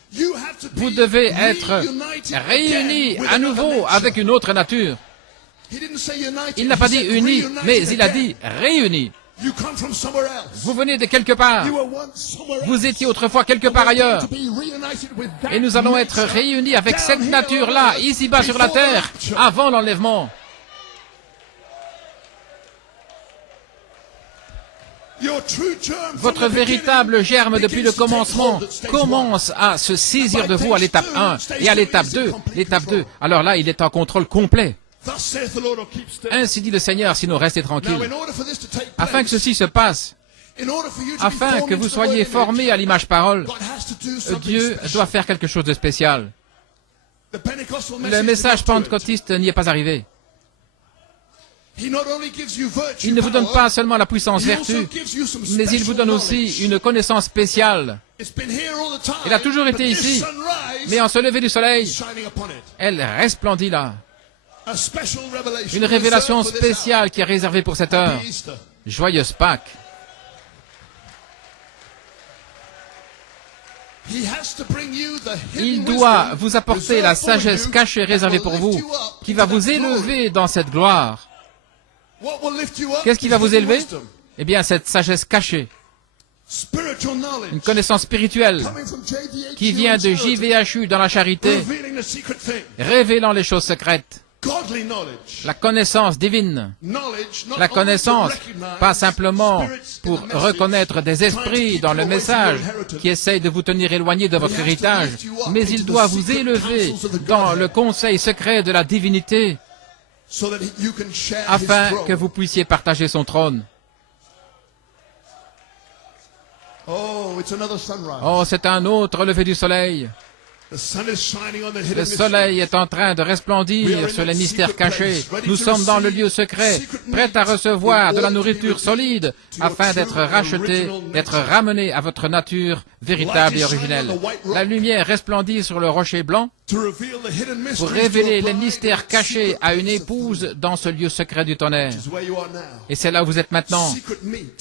Vous devez être réunis à nouveau avec une autre nature. Il n'a pas dit unis, mais il a dit réunis. Vous venez de quelque part. Vous étiez autrefois quelque part ailleurs. Et nous allons être réunis avec cette nature-là, ici-bas sur la terre, avant l'enlèvement. Votre véritable germe depuis le commencement commence à se saisir de vous à l'étape 1 et à l'étape 2. L'étape 2, alors là, il est en contrôle complet. Ainsi dit le Seigneur, sinon restez tranquille. Afin que ceci se passe, afin que vous soyez formés à l'image parole, Dieu doit faire quelque chose de spécial. Le message pentecôtiste n'y est pas arrivé. Il ne vous donne pas seulement la puissance vertu, mais il vous donne aussi une connaissance spéciale. Elle a toujours été ici, mais en se lever du soleil, elle resplendit là. Une révélation spéciale qui est réservée pour cette heure. Joyeuse Pâques. Il doit vous apporter la sagesse cachée réservée pour vous, qui va vous élever dans cette gloire. Qu'est-ce qui va vous élever? Eh bien, cette sagesse cachée. Une connaissance spirituelle qui vient de JVHU dans la charité, révélant les choses secrètes. La connaissance divine. La connaissance, pas simplement pour reconnaître des esprits dans le message qui essayent de vous tenir éloigné de votre héritage, mais il doit vous élever dans le conseil secret de la divinité, afin que vous puissiez partager son trône. Oh, c'est un autre lever du soleil. Le soleil est en train de resplendir sur les mystères cachés. Nous sommes dans le lieu secret, prêts à recevoir de la nourriture solide, afin d'être rachetés, d'être ramenés à votre nature véritable et originelle. La lumière resplendit sur le rocher blanc pour révéler les mystères cachés à une épouse dans ce lieu secret du tonnerre. Et c'est là où vous êtes maintenant.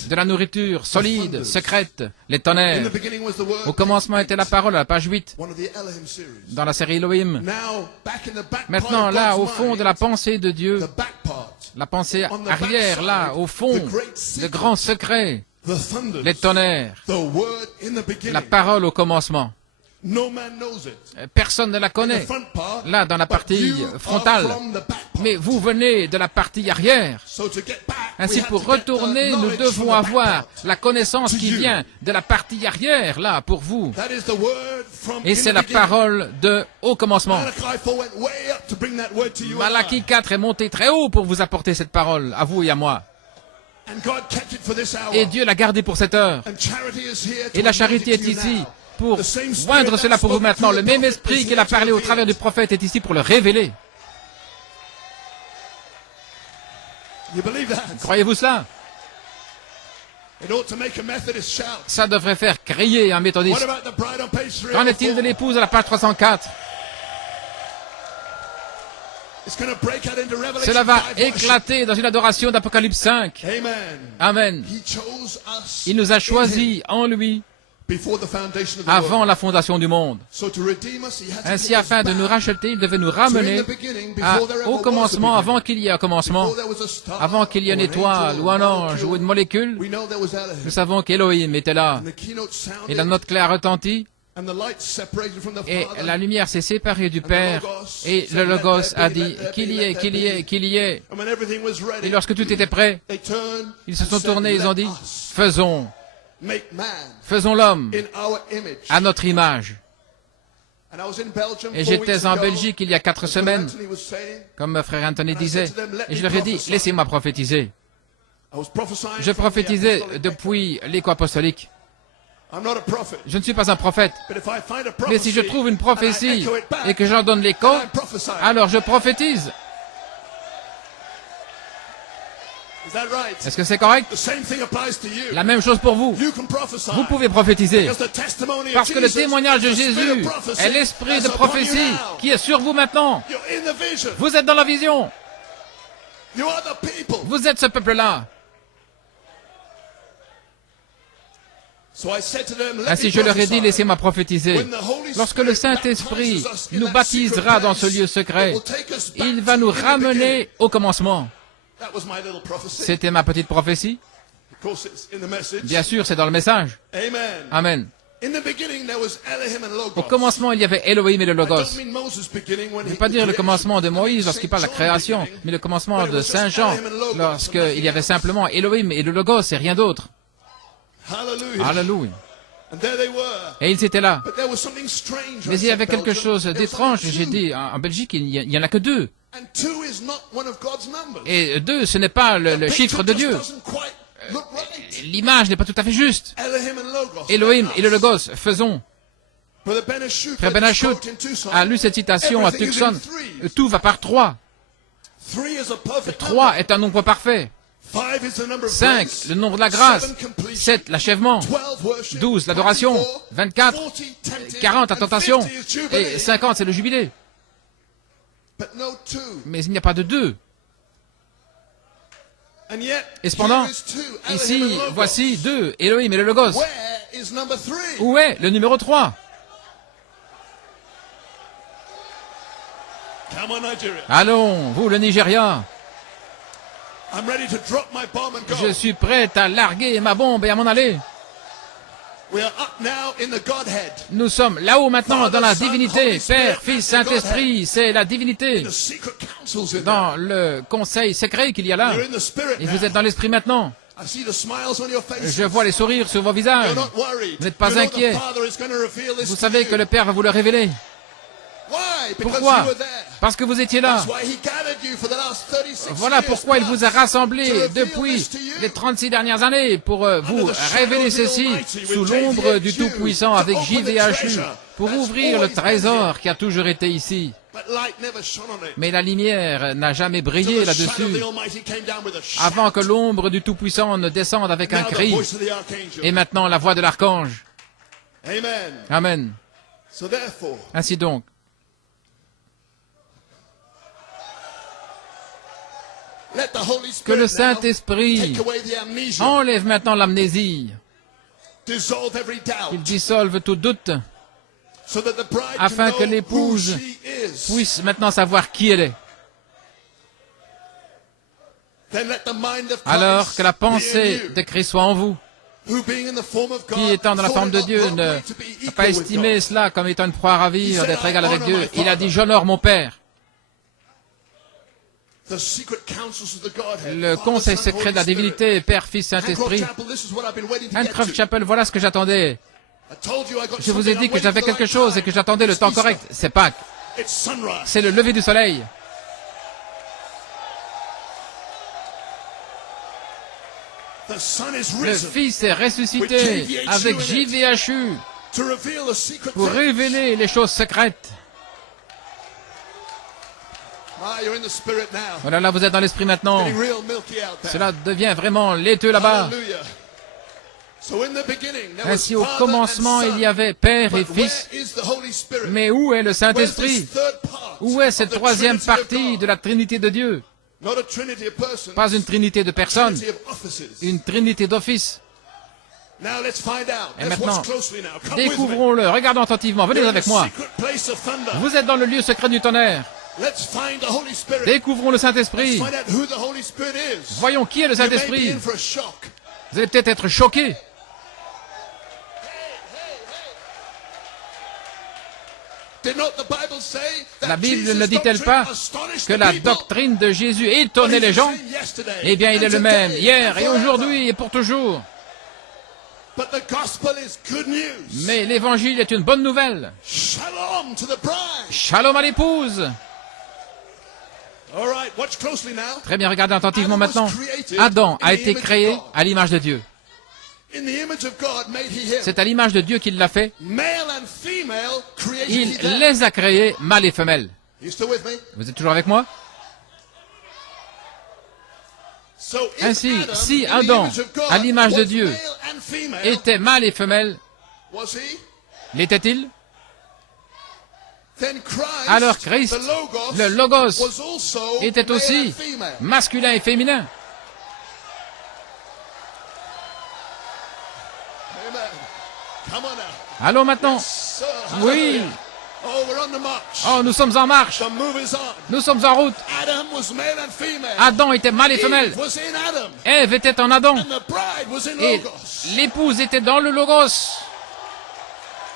De la nourriture solide, secrète, les tonnerres. Au commencement était la parole, à la page 8, dans la série Elohim. Maintenant, là, au fond de la pensée de Dieu, la pensée arrière, là, au fond, le grand secret, les tonnerres, la parole au commencement. Personne ne la connaît, là, dans la partie frontale. Mais vous venez de la partie arrière. Ainsi, pour retourner, nous devons avoir la connaissance qui vient de la partie arrière, là, pour vous. Et c'est la parole de au commencement. Malachie 4 est monté très haut pour vous apporter cette parole, à vous et à moi. Et Dieu l'a gardé pour cette heure. Et la charité est ici pour joindre cela pour vous maintenant. Le même esprit qu'il a parlé au travers du prophète est ici pour le révéler. Croyez-vous cela? Ça devrait faire crier un méthodiste. Qu'en est-il de l'épouse à la page 304? Cela va éclater dans une adoration d'Apocalypse 5. Amen. Il nous a choisis en lui avant la fondation du monde. Ainsi, afin de nous racheter, il devait nous ramener au commencement, avant qu'il y ait un commencement, avant qu'il y ait une étoile ou un ange ou une molécule. Nous savons qu'Élohim était là. Et la note claire retentit. Et la lumière s'est séparée du Père, et le Logos a dit, qu'il y ait, qu'il y ait, qu'il y ait. Et lorsque tout était prêt, ils se sont tournés, ils ont dit, faisons l'homme à notre image. Et j'étais en Belgique il y a 4 semaines, comme frère Anthony disait, et je leur ai dit, laissez-moi prophétiser. Je prophétisais depuis l'écho apostolique. Je ne suis pas un prophète. Mais si je trouve une prophétie et que j'en donne l'écho, alors je prophétise. Est-ce que c'est correct? La même chose pour vous. Vous pouvez prophétiser. Parce que le témoignage de Jésus est l'esprit de prophétie qui est sur vous maintenant. Vous êtes dans la vision. Vous êtes ce peuple-là. Ainsi je leur ai dit, laissez-moi prophétiser. Lorsque le Saint-Esprit nous baptisera dans ce lieu secret, il va nous ramener au commencement. C'était ma petite prophétie. Bien sûr, c'est dans le message. Amen. Au commencement, il y avait Elohim et le Logos. Je ne veux pas dire le commencement de Moïse lorsqu'il parle de la création, mais le commencement de Saint Jean, lorsqu'il y avait simplement Elohim et le Logos et rien d'autre. Alléluia. Et ils étaient là. Mais il y avait quelque chose d'étrange. J'ai dit, en Belgique, il n'y en a que 2. Et 2, ce n'est pas le chiffre de Dieu. L'image n'est pas tout à fait juste. Elohim et le Logos, faisons. Frère Ben Achout a lu cette citation à Tucson. Tout va par 3. 3 est un nombre parfait. 5, le nombre de la grâce. 7, l'achèvement. 12, l'adoration. 24, 40, la tentation. Et 50, c'est le jubilé. Mais il n'y a pas de 2. Et cependant, ici, voici 2, Elohim et le Logos. Où est le numéro 3? Allons, vous, le Nigeria. Je suis prêt à larguer ma bombe et à m'en aller. Nous sommes là-haut maintenant dans la divinité. Père, Fils, Saint-Esprit, c'est la divinité. Dans le conseil secret qu'il y a là. Et vous êtes dans l'esprit maintenant. Je vois les sourires sur vos visages. Vous n'êtes pas inquiets. Vous savez que le Père va vous le révéler. Pourquoi? Parce que vous étiez là. Voilà pourquoi il vous a rassemblés depuis les 36 dernières années pour vous révéler ceci sous l'ombre du Tout-Puissant avec JVHU, pour ouvrir le trésor qui a toujours été ici. Mais la lumière n'a jamais brillé là-dessus avant que l'ombre du Tout-Puissant ne descende avec un cri. Et maintenant la voix de l'archange. Amen. Ainsi donc, que le Saint-Esprit enlève maintenant l'amnésie, qu'il dissolve tout doute, afin que l'épouse puisse maintenant savoir qui elle est. Alors que la pensée de Christ soit en vous, qui étant dans la forme de Dieu n'a pas estimé cela comme étant une proie à ravir d'être égal avec Dieu. Il a dit, j'honore mon Père. Le conseil secret de la divinité, Père, Fils, Saint-Esprit. Handcroft Chapel, voilà ce que j'attendais. Je vous ai dit que j'avais quelque chose et que j'attendais le temps correct. C'est Pâques. C'est le lever du soleil. Le Fils est ressuscité avec JVHU pour révéler les choses secrètes. Voilà, là vous êtes dans l'esprit maintenant. Cela devient vraiment laiteux là-bas. Ainsi au commencement il y avait Père et Fils. Mais où est le Saint-Esprit? Où est cette troisième partie de la Trinité de Dieu? Not a trinity of persons, Pas une Trinité de personnes, trinity of offices. une Trinité d'office. Now let's find out. Et Let's maintenant, watch closely now. Come with me. découvrons-le, regardons attentivement, venez We're in avec the moi. secret place of thunder. Vous êtes dans le lieu secret du tonnerre. Let's find the Holy Spirit. Découvrons le Saint-Esprit. Find out who the Holy Spirit is. Voyons qui est le You may be Saint-Esprit. in for a shock. Vous allez peut-être être choqués. Did not the Bible say that La Bible Jesus' ne dit-elle pas doctrine astonished que the la people? doctrine de Jésus étonnait Well, les he's the gens? same yesterday Eh bien, il est and le même today hier and et forever. aujourd'hui et pour toujours. But the gospel is good news. Mais l'évangile est une bonne nouvelle. Shalom to the bride. Shalom à l'épouse. All right, watch closely now. Très bien, regardez attentivement maintenant. Adam a été créé à l'image de Dieu. In the image of God made he him. C'est à l'image de Dieu qu'il l'a fait. Male and female created Il he them. les a créés, mâles et femelles. You still with me? Vous êtes toujours avec moi? So if Ainsi, Adam, si in the Adam, image of God, à l'image de was Dieu, male and female, Était mâle et femelle, was he? l'était-il? Then Christ, Alors Christ, le Logos, was also était male aussi and female. masculin et féminin. Amen. Come on now. Allons maintenant. So, Oui. hallelujah. Oh, we're on the march. Oh, nous sommes en marche. The move is on. Nous sommes en route. Adam was male and female. Adam était mâle et femelle. Eve was in Adam. Ève était en Adam. And the bride was in Et Logos. l'épouse était dans le Logos.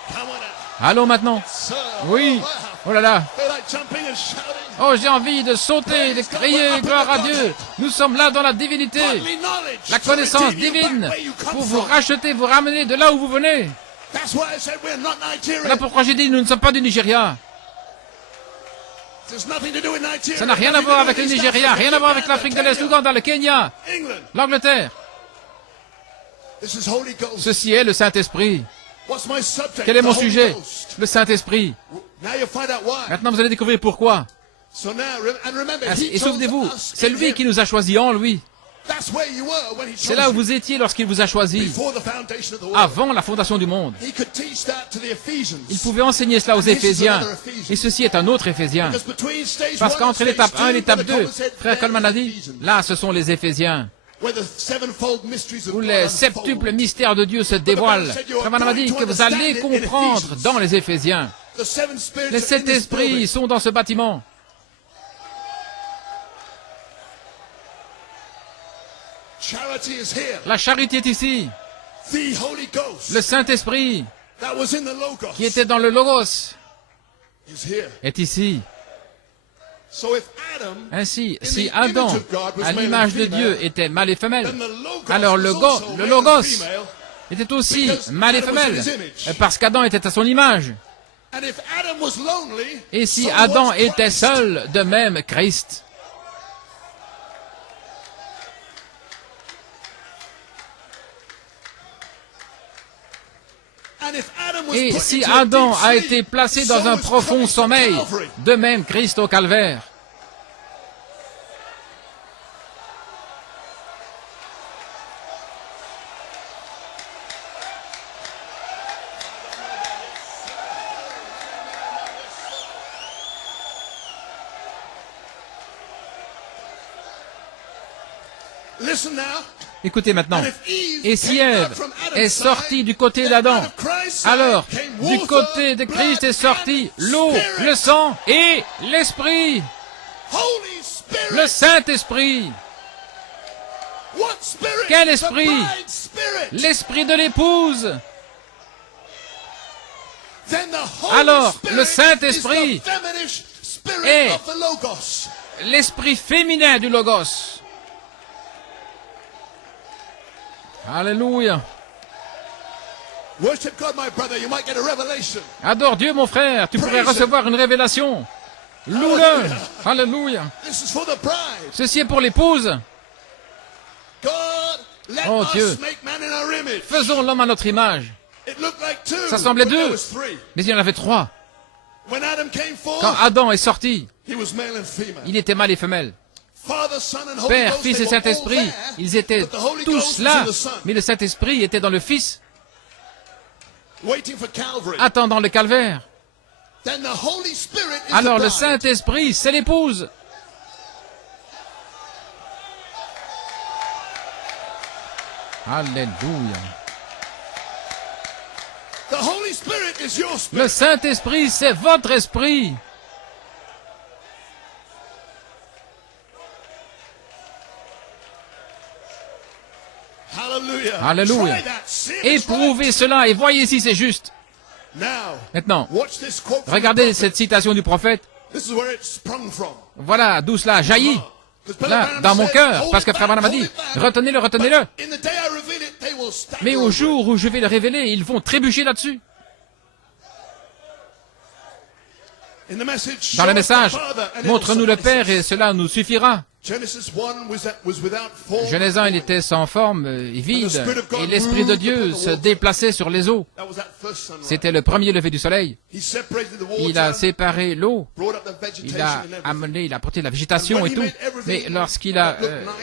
Come on now. Allons maintenant. So, Oui. wow. Oh là là. Feel like jumping and shouting. Oh, j'ai envie de sauter, de crier gloire à Dieu. Nous sommes là dans la divinité. Godly knowledge La to connaissance redeem you divine back where you come pour vous from. racheter, vous ramener de là où vous venez. That's why I said we're not Nigeria. Voilà pourquoi j'ai dit nous ne sommes pas du Nigeria. There's nothing to do with Nigeria. Ça n'a rien à voir avec le Nigeria, rien à voir avec l'Afrique de l'Est, l'Ouganda, le Kenya, England. l'Angleterre. This is Holy Ghost. Ceci est le Saint-Esprit. What's my subject? Quel est The mon Holy sujet? Ghost. Le Saint-Esprit. Now you find out why. Maintenant, vous allez découvrir pourquoi. So now, and remember, Et he told souvenez-vous, us c'est in lui him. qui nous a choisis en lui. That's where you were when he C'est chose là où you. vous étiez lorsqu'il vous a choisis, Before the foundation of the world. avant la fondation du monde. He could teach that to the Ephesians. Il pouvait enseigner cela aux Éphésiens. Et ceci est un autre Éphésien. Because between stage Parce 1 qu'entre and l'étape stage 1 et 2, l'étape Brother 2, Coleman said, frère they're Coleman a the dit, Ephesians, là, ce sont les Éphésiens, where the sevenfold mysteries of où God les unfold. septuples mystères de Dieu se dévoilent. Frère Branham a dit que vous allez comprendre dans les Éphésiens. The seven spirits Les are in sept this esprits building. sont dans ce bâtiment. Charity is here. La charité est ici. The Holy Ghost Le Saint-Esprit, that was in the Logos qui était dans le Logos, is here. est ici. So if Adam, Ainsi, in si the Adam, image of God, was à male l'image and de female, Dieu, était mâle et femelle, then the Logos alors was also le male and Logos female. était aussi Because mâle et Adam was in femelle, his image. parce qu'Adam était à son image. And if Adam was lonely, Et si so Adam was était Christ. seul, de même Christ. And if Adam was Et put si into a Adam deep a sleep, été placé so dans un was profond Christ at sommeil, Calvary. de même Christ au calvaire. Listen now. Écoutez maintenant. And if Eve Et si came Ève out from Adam's est side, sortie du côté then d'Adam, out of Christ's side alors came du water, côté de Christ blood, est sorti and l'eau, spirit. le sang et l'Esprit, Holy Spirit. le Saint-Esprit, What spirit? Quel The esprit? bride spirit. l'Esprit de l'épouse. Then the Holy Alors, Spirit le Saint-Esprit is the feminine spirit est of the Logos. L'esprit féminin du Logos. Alléluia. Worship God, my brother. You might get a revelation. Adore Dieu, mon frère. Tu pourrais Praise recevoir une révélation. Loue-le. Alléluia. This is for the bride. Ceci est pour l'épouse. God, let Oh, us Dieu. make man in our image. Faisons l'homme à notre image. It looked like two, Ça semblait but there deux. was three. Mais il y en avait trois. When Adam came forth, Quand Adam est sorti, he was male and female. il était mâle et femelle. Father, Son, and Holy Père, Ghost, Fils they et were all Saint-Esprit, there, ils étaient but the Holy tous Ghost was là. in the Son, Mais le Saint-Esprit était dans le Fils, waiting for Calvary. attendant le calvaire. then the Holy Spirit is alors the le bride. Saint-Esprit, c'est l'épouse. Alléluia. The Holy Spirit is your Le spirit. Saint-Esprit, c'est votre esprit. Hallelujah. Alléluia. Try that. See if it's right. Éprouvez cela et voyez si c'est juste. Now, Maintenant, watch this quote from regardez the prophet. cette citation du prophète. This is where it sprung from. Voilà d'où cela jaillit. Là, dans mon cœur, parce que Frère Branham a dit, retenez-le, retenez-le. In the day I reveal it, they will stagger Mais au over it. jour où je vais le révéler, ils vont trébucher là-dessus. In the message, Dans le show us the message, Father, and it montre-nous will le Père suffice. et cela nous suffira. Genesis 1 was without form. Genèse 1, il était sans forme et vide, et l'Esprit de Dieu se déplaçait sur les eaux. That was that first sunrise. C'était le premier lever du soleil. He separated the Il a water, séparé l'eau, brought up the vegetation il a and everything. amené, il a apporté la végétation et tout. Mais lorsqu'il a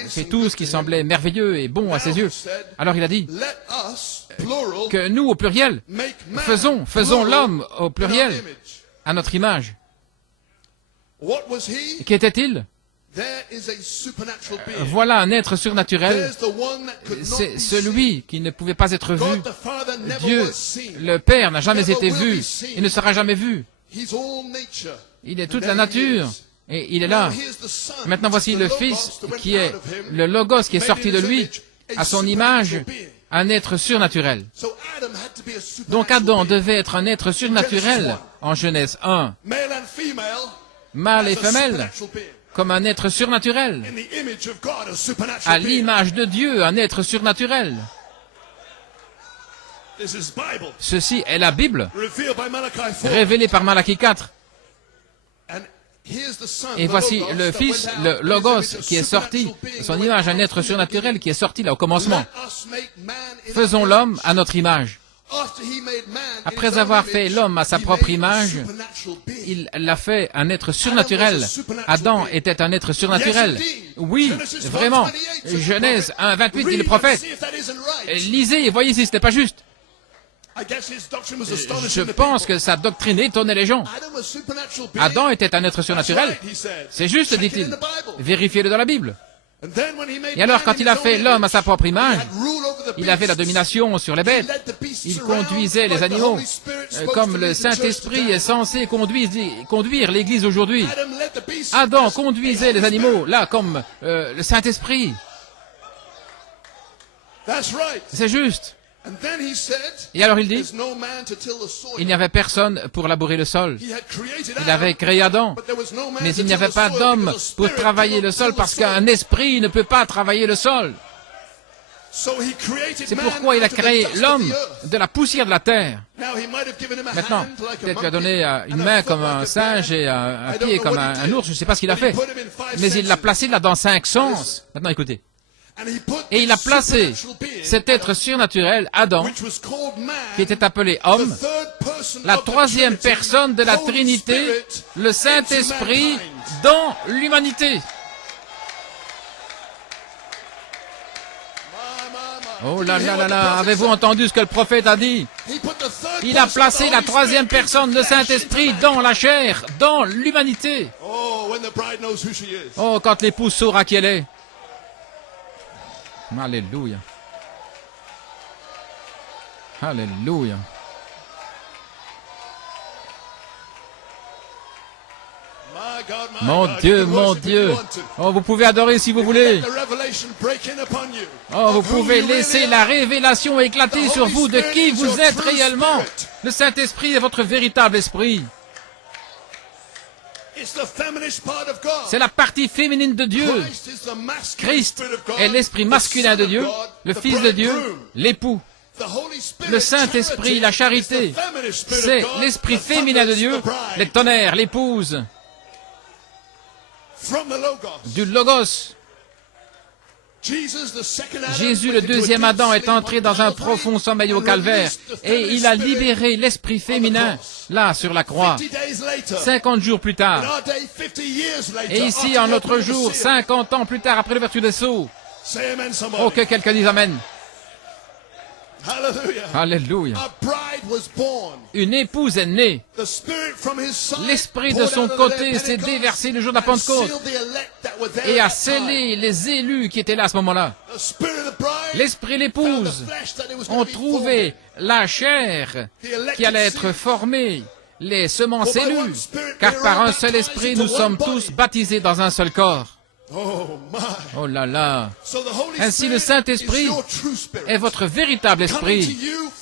fait tout ce qui semblait merveilleux et bon à ses yeux, alors il a dit Let us, plural, que nous, au pluriel, make man, faisons plural, l'homme au in our pluriel, image. à notre image. What was he? Qu'était-il? There is a supernatural being. Voilà un être surnaturel. There's the one that could not C'est be celui qui ne pouvait pas être seen. vu. God the Father never Dieu, was seen. le Père, n'a jamais Never été will vu. be seen. Il ne sera jamais vu. He's all nature. Il est toute And la there he nature. is. Et il est Now là. here's the Son, Maintenant, voici the le Logos Fils that went qui est out of him, le Logos qui est made sorti in de his lui, image, a à son image, supernatural being. un être surnaturel. So Adam had to be a supernatural Donc Adam being. devait être un être surnaturel en Genèse 1, Male and female, mâle et as a femelle, supernatural being. comme un être surnaturel. In the image of God, a supernatural À being. l'image de Dieu, un être surnaturel. This is Bible, Ceci est la Bible, revealed by Malachi 4. révélée par Malachie 4. And here's the Son, Et the voici Logos, le that Fils, went out, le in his Logos, image, a qui est sorti, supernatural being, son went image, un out être from the surnaturel qui est sorti là au commencement. Let us make man in Faisons our l'homme image. à notre image. After he made man in Après his avoir own fait image, l'homme à sa he propre made a image, supernatural being. il l'a fait un être surnaturel. Adam était un être surnaturel. Oui, vraiment. Genèse 1, 28 dit le prophète. Lisez et voyez si ce n'est pas juste. Je pense que sa doctrine étonnait les gens. Adam était un être surnaturel. C'est juste, dit-il. Vérifiez-le dans la Bible. Et alors, quand il a fait l'homme à sa propre image, il avait la domination sur les bêtes. Il conduisait les animaux, comme le Saint-Esprit est censé conduire l'Église aujourd'hui. Adam conduisait les animaux, là, comme le Saint-Esprit. C'est juste. Et alors il dit, il n'y avait personne pour labourer le sol. Il avait créé Adam, mais il n'y avait pas d'homme pour travailler le sol parce qu'un esprit ne peut pas travailler le sol. C'est pourquoi il a créé l'homme de la poussière de la terre. Maintenant, peut-être lui a donné une main comme un singe et un pied comme un ours, je ne sais pas ce qu'il a fait. Mais il l'a placé là dans 5 sens. Maintenant écoutez. Et il a placé cet être surnaturel, Adam, qui était appelé homme, la troisième personne de la Trinité, le Saint-Esprit, dans l'humanité. Oh là là là là, avez-vous entendu ce que le prophète a dit? Il a placé la troisième personne, le Saint-Esprit, dans la chair, dans l'humanité. Oh, quand l'épouse saura qui elle est. Alléluia. Alléluia. Mon Dieu, mon Dieu. Oh, vous pouvez adorer si vous voulez. Oh, vous pouvez laisser la révélation éclater sur vous de qui vous êtes réellement. Le Saint-Esprit est votre véritable esprit. C'est la partie féminine de Dieu. Christ est l'esprit masculin de Dieu, le Fils de Dieu, l'époux. Le Saint-Esprit, la charité, c'est l'esprit féminin de Dieu, les tonnerres, l'épouse, du Logos. Jésus, le deuxième Adam, est entré dans un profond sommeil au calvaire et il a libéré l'esprit féminin, là, sur la croix, 50 jours plus tard. Et ici, en notre jour, 50 ans plus tard, après l'ouverture des sceaux. Oh, que quelqu'un dise Amen. Hallelujah. Alléluia. A bride was born. Une épouse est née. The Spirit from his side L'Esprit de poured son out on the côté day of s'est Pentecost déversé le jour de la and Pentecôte sealed the elect that were there et at a that scellé les élus qui étaient là à ce moment-là. time. The Spirit of the bride L'Esprit et found l'épouse the flesh that it was ont going to be trouvé la chair qui allait être formée, les semences élues, car par un seul esprit nous sommes tous baptisés dans un seul corps. Oh my. Oh là là! So the Holy Ainsi le Spirit Saint-Esprit is your true spirit. est votre véritable esprit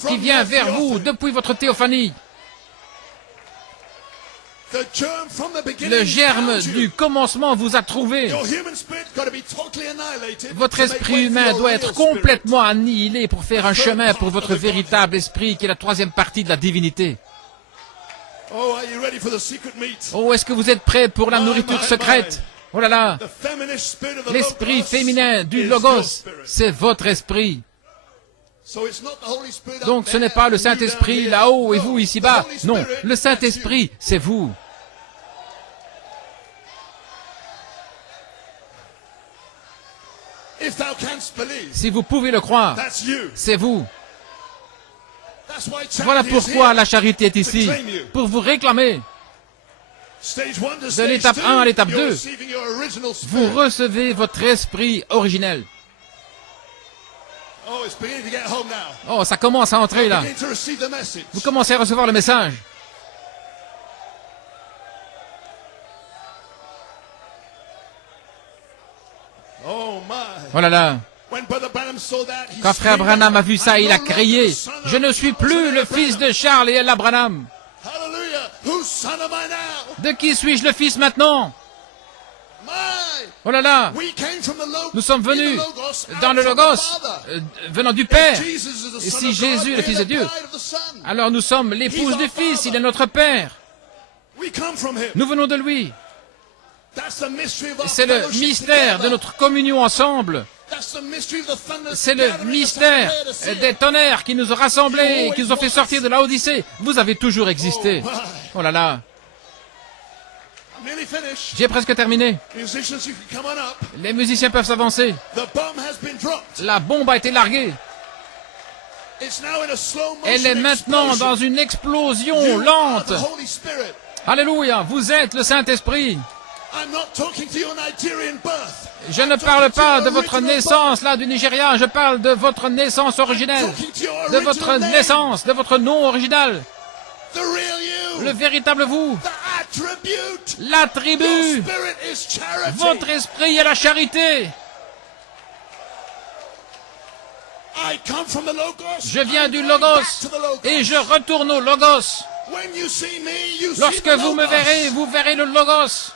qui vient vers vous depuis votre théophanie. The germ from the beginning Le germe found you. du commencement vous a trouvé. Your human spirit's got to be totally annihilated Votre to make esprit way for humain your doit real être spirit. complètement annihilé pour faire un chemin pour votre véritable esprit qui est la troisième partie de la divinité. Oh, are you ready for the secret meat? Oh, est-ce que vous êtes prêts pour la nourriture secrète? Oh là là! The feminine spirit of the L'esprit Logos féminin du is Logos, your spirit. c'est votre esprit. So it's not the Holy Spirit up Donc ce there n'est pas le and you down Saint-Esprit here. là-haut et No, vous the ici-bas. Holy Non, Spirit, le that's Saint-Esprit, c'est vous. you. If thou canst believe, Si vous pouvez le croire, that's you. c'est vous. That's why Voilà charity is pourquoi here. la charité est ici, To claim you. pour vous réclamer. Stage 1 to De stage l'étape 2, 1 à l'étape you're 2, receiving your original vous spirit. recevez votre esprit originel. Oh, it's beginning to get home now. Oh, ça commence à entrer là. Beginning to receive the message. Vous commencez à recevoir le message. Oh my. Oh là là. When Brother Branham saw that, he Quand frère screamed Branham a out, vu ça, "I'm il a no longer crié, the son of je ne suis plus le fils de Charles et Ella Branham. Hallelujah. Whose son am I now? De qui suis-je le fils maintenant? My. Oh là là. We came from the Logos. Nous sommes in the venus Logos, dans out le from the Logos, Father. venant du Père. Jesus is the Et son si of Jésus est God, le Fils we're de the Dieu, bride of the Son. alors nous sommes l'épouse du Fils, il est notre Père. We come from him. Nous venons de lui. That's the mystery of our C'est le fellowship mystère de together. notre communion ensemble. That's the mystery of the thunder C'est le gathering us mystère together to see des it. tonnerres qui nous ont rassemblés, qui nous ont fait sortir de la Odyssée. Vous avez toujours existé. Oh là là, I'm nearly finished. j'ai presque terminé. Musicians, you can come on up. Les musiciens peuvent s'avancer. The bomb has been dropped. La bombe a été larguée. It's now in a slow motion Elle est maintenant explosion. dans une explosion You are lente. the Holy Spirit. Alléluia, vous êtes le Saint-Esprit. I'm not talking to your Nigerian birth. Je ne I'm parle talking to pas your de votre original naissance là du Nigeria, je parle de votre naissance originelle, birth. Talking to your de votre original name. naissance, de votre nom original, The real you. le véritable vous, The attribute. Your l'attribut, spirit is charity. votre esprit est la charité. I come from the Logos. Je viens I'm du going Logos back to the Logos. et je retourne au Logos. When you see me, you see Lorsque the vous me Logos. verrez, vous verrez le Logos.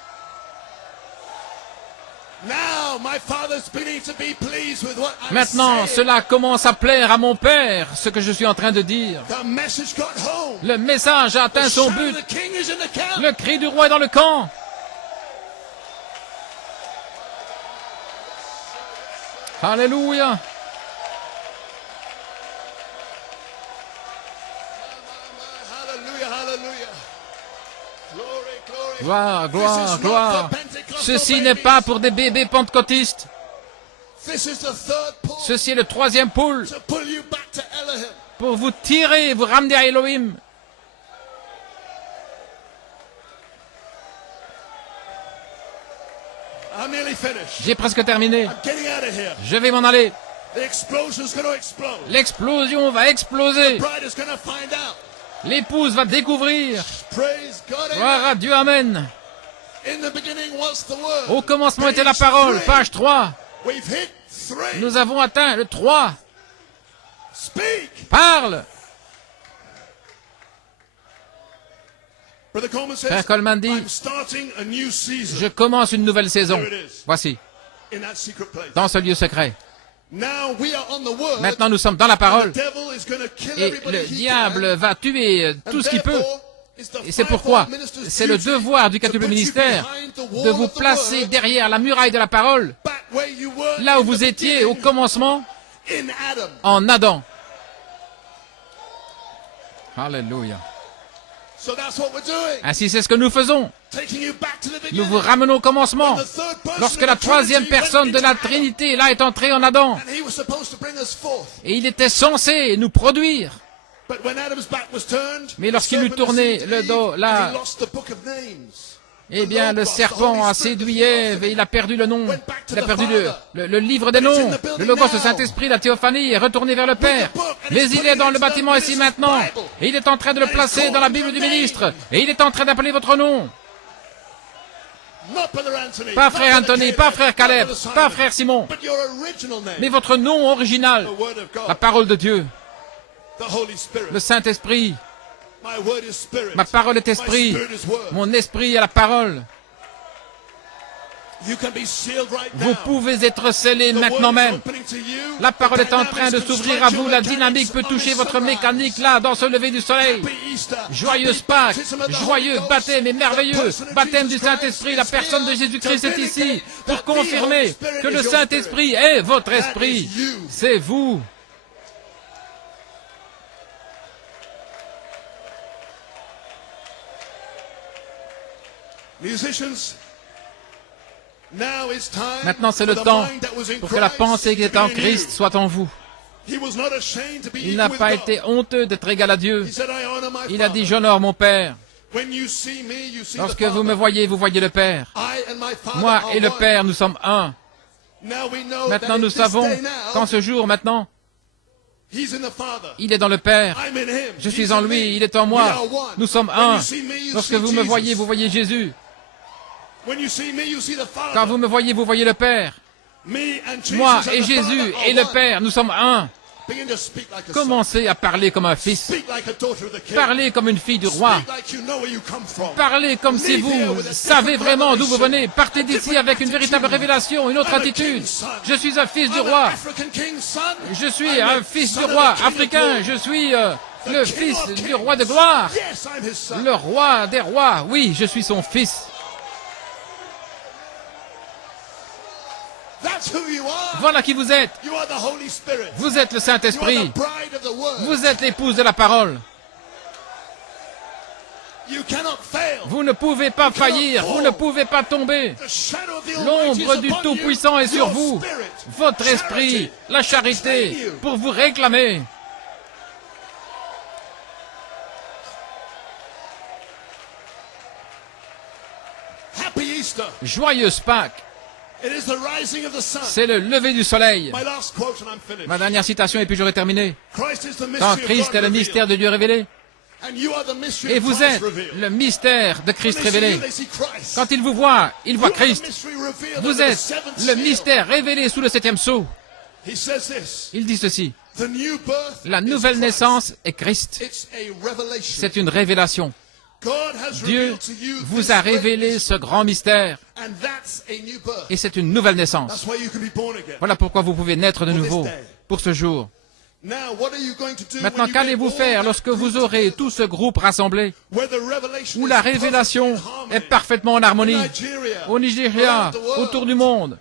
Now, my Father's beginning to be pleased with what I'm Maintenant, saying. cela commence à plaire à mon Père, ce que je suis en train de dire. The message got home. Le message a atteint The son shout but. of the king is in the camp. Le cri du roi est dans le camp. Alléluia. Hallelujah, hallelujah. Glory, glory. Gloire, This gloire, is not gloire. for Pentecostal Ceci n'est babies. pas pour des bébés pentecôtistes. This is the third pull Ceci est le troisième poule to pull you back to Elohim. pour vous tirer et vous ramener à Elohim. I'm nearly finished. J'ai presque terminé. I'm getting out of here. Je vais m'en aller. The explosion's going to explode. L'explosion va exploser. Bride is going to find out. L'épouse va découvrir. Praise God. Gloire Amen. à Dieu, Amen. In the beginning was the word. Au commencement était la Page parole, 3. page 3. We've hit 3. Nous avons atteint le 3. Speak. Parle. Brother Coleman says, Frère Coleman dit, I'm starting a new season je commence une nouvelle saison. Voici, in that secret place. dans ce lieu secret. Now we are on the word. Maintenant, nous sommes dans la The parole. devil is going to kill Et everybody le he diable can. va tuer And tout ce qu'il peut. therefore, it's the Et c'est pourquoi fivefold minister's c'est le duty devoir du to quatuple put you ministère behind the wall de vous of the placer word, derrière la muraille de la parole, back where you were là où in vous the étiez au beginning, commencement, in Adam. en Adam. Alléluia. So that's what we're doing. Ainsi, c'est ce que nous faisons. taking you back to the Nous beginning. vous ramenons au commencement. The third person Lorsque of la the troisième Trinity personne went de la into Adam, Trinité là est entrée en Adam. and he was supposed to bring us forth. Et il était censé nous produire. But when Adam's back was turned, Mais lorsqu'il the lui serpent tournait deceived le Eve, dos, là, and he lost the book of names. Eh bien, le serpent a séduit Ève et il a perdu le nom. Il a perdu le livre des noms. Le logos, le Saint-Esprit, la théophanie est retourné vers le Père. Mais il est dans le bâtiment ici maintenant. Et il est en train de le placer dans la Bible du ministre. Et il est en train d'appeler votre nom. Not Brother Anthony, Pas not frère Brother Anthony, Caleb, pas frère not Caleb, Brother Simon, pas frère Simon. but your original name, Mais votre nom original, the Word of God, la parole de Dieu, the Holy Spirit. le Saint-Esprit. My word is spirit. Ma parole est My esprit. spirit is word. Mon esprit est la parole. You can be sealed right Vous now. pouvez être scellé The maintenant word is même. opening to you. La parole The est en train de dynamics can s'ouvrir à stretch vous. your La mechanics dynamique peut on toucher this votre sunrise. mécanique là, dans ce lever du soleil. Happy Easter. Joyeux Happy Pâques, baptism of the joyeux Holy Ghost. baptême et The merveilleux person of baptême Jesus du Saint-Esprit. La Christ personne de is Jésus-Christ here est to ici vindicate pour that the Holy confirmer Spirit que is le your Saint-Esprit est votre That esprit. is you. C'est vous. Musicians, now it's time Maintenant, c'est le for the temps mind that was in pour que la Christ pensée qui to est be en in Christ you. soit en vous. He was not ashamed to be Il equal n'a with pas God. été honteux d'être égal à Dieu. He said, I honor my Il a dit, Father. j'honore mon Père. When you see me, you see Lorsque the vous me Father. voyez, vous voyez le Père. I and my Father Moi are et le one. Père, nous sommes un. Now we know Maintenant, that nous in this savons day now, qu'en ce jour, maintenant, he's in the Father. il est dans le Père. I'm in him. Je He's suis in en me. lui, il est en We moi. are one. Nous sommes When un. you see me, you Lorsque see vous me Jesus. voyez, vous voyez Jésus. When you see me, you see the Father. Quand vous me voyez, vous voyez le Père. Me and Jesus Moi and et the Jésus Father are et le one. Père, nous sommes un. Begin to speak like a son. Commencez à parler comme un fils. Speak like a daughter of the king. Parlez comme une fille du roi. Speak like you know where you come from. Parlez comme si vous savez vraiment d'où vous venez. Partez d'ici avec une véritable révélation, une autre attitude. Je suis un fils du I'm an roi. African king's son. Je suis I'm un the fils du son of roi the king of africain. glory. Je suis le The king fils of du roi de kings. gloire. Yes, I'm his son. Le roi des rois. Oui, je suis son fils. That's who you are. Voilà qui vous êtes. You are the Holy Spirit. Vous êtes le You are Saint-Esprit. the bride of the word. Vous êtes l'épouse de la parole. You cannot fail. Vous ne pouvez pas faillir. Vous ne pouvez pas tomber. The shadow of the Almighty L'ombre is du upon Tout-Puissant you. est sur Your vous. spirit, Votre charity, esprit, la charité, sustain you. pour vous réclamer. Happy Easter. Joyeuse Pâques. It is the rising of the sun. C'est le lever du soleil. My last quote and I'm finished. Ma dernière citation et puis j'aurai terminé. Christ is the mystery Quand of Christ God est le revealed. mystère de Dieu révélé, And you are the mystery et of vous Christ êtes revealed. le mystère de Christ When they see révélé. you, they see Christ. Quand il vous voit, il voit You are the Christ. mystery revealed Vous under the êtes seventh le seal. mystère révélé sous le septième sceau. He says this. Il dit ceci. The new birth La is nouvelle Christ. naissance est Christ. It's a revelation. C'est une révélation. God has Dieu revealed to you vous this a great révélé mystery. ce grand mystère. And that's a new birth. Et c'est une nouvelle naissance. That's why you can be born again. Voilà pourquoi vous pouvez naître de nouveau pour ce jour. Now, what are you going to do Maintenant, when you qu'allez-vous get faire all lorsque that vous group aurez together? tout ce groupe rassemblé, Where the revelation où is la perfectly révélation in harmony. est parfaitement en harmonie, In Nigeria, au Nigeria, around the world. autour du monde,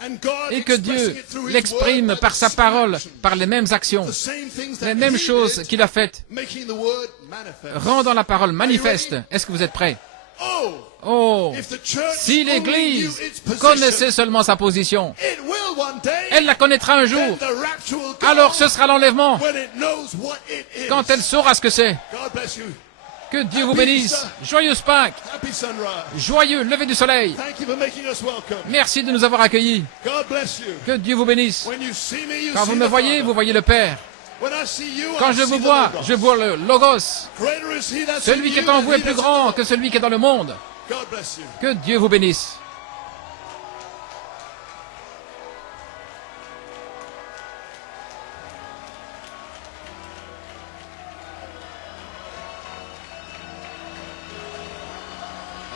And God et que Dieu expressing it through His l'exprime word by par the sa same parole, actions. par les mêmes actions, The same things that les mêmes He choses did, qu'il a faites, making the word manifest. rendant la parole manifeste. Est-ce que vous êtes prêts? Oh, Oh, if the church si only knew l'Église its position, connaissait seulement sa position, it will one day, elle la connaîtra un then jour. the rapture will come Alors ce sera l'enlèvement, when it knows what it is. quand elle saura ce que c'est. God bless you. Que Dieu vous bénisse. Joyeuse Pâques, Happy sunrise. joyeux lever du soleil. Thank you for making us welcome. Merci de nous avoir accueillis. God bless you. Que Dieu vous bénisse. When you see me, you Quand see vous me the voyez, Father. vous voyez le Père. When I see you, Quand I je see vous the vois, Logos. je vois le Logos. Greater is he that's Celui in qui est you en than vous he est plus that's in grand the que celui qui est dans le monde. world. God bless you. Que Dieu vous bénisse.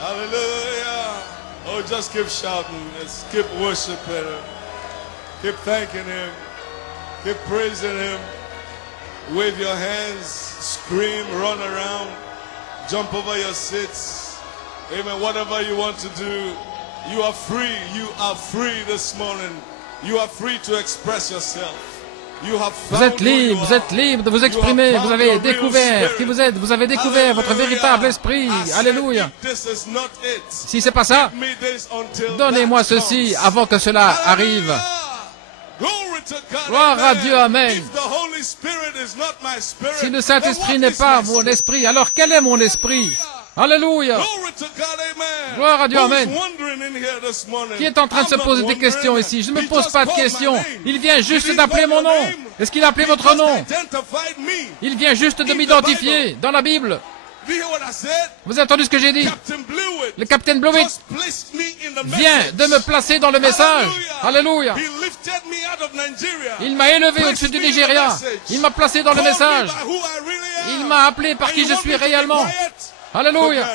Hallelujah. Oh, just keep shouting. Just keep worshiping Him. Keep thanking Him. Keep praising Him. Wave your hands. Scream. Run around. Jump over your seats. Amen. Whatever you want to do. You are free. You are free this morning. You are free to express yourself. Vous êtes libre de vous exprimer, vous avez découvert qui vous êtes, vous avez découvert votre véritable esprit. Alléluia. Si c'est pas ça, donnez-moi ceci avant que cela arrive. Gloire à Dieu, amen. Si le Saint-Esprit n'est pas mon esprit, alors quel est mon esprit? Alléluia. Gloire à Dieu, amen. Qui est en train de se poser des questions ici? Je ne me pose pas de questions. Il vient juste d'appeler mon nom. Est-ce qu'il a appelé votre nom? Il vient juste de m'identifier dans la Bible. Vous avez entendu ce que j'ai dit? Le capitaine Blewett vient de me placer dans le message. Alléluia. Il m'a élevé au-dessus du Nigeria. Il m'a placé dans le message. Il m'a appelé par qui je suis réellement. Alléluia.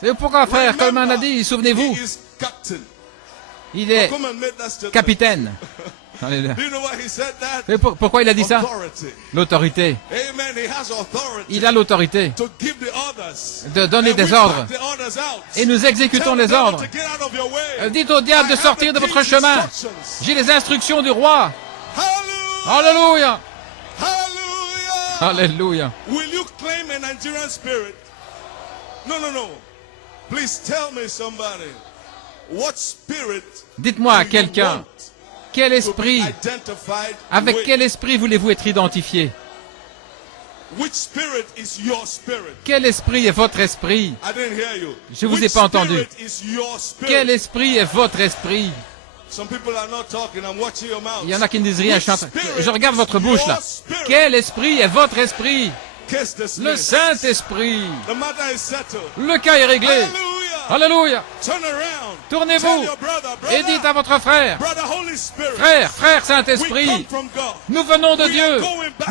C'est pourquoi frère Coleman a dit, souvenez-vous, il est capitaine. Et pourquoi il a dit ça? L'autorité. Il a l'autorité de donner des ordres. Et nous exécutons les ordres. Dites au diable de sortir de votre chemin. J'ai les instructions du roi. Alléluia. Alléluia. Will you claim a Nigerian spirit? No. Please tell me somebody. What spirit? Dites-moi à quelqu'un, quel esprit, avec quel esprit voulez-vous être identifié? Which spirit is your spirit? Quel esprit est votre esprit? I didn't hear you. Je vous ai pas entendu. Which spirit is your spirit? Quel esprit est votre esprit? Some people are not talking. I'm watching your mouth. Il y en a qui ne disent rien. Je regarde votre bouche là. Quel esprit est votre esprit? Le Saint-Esprit. The matter is settled. Le cas est réglé. Hallelujah. Alléluia. Turn around. Tournez-vous Tell your brother, et dites à votre frère, Holy Spirit. frère We Saint-Esprit, come from God. nous venons de Dieu.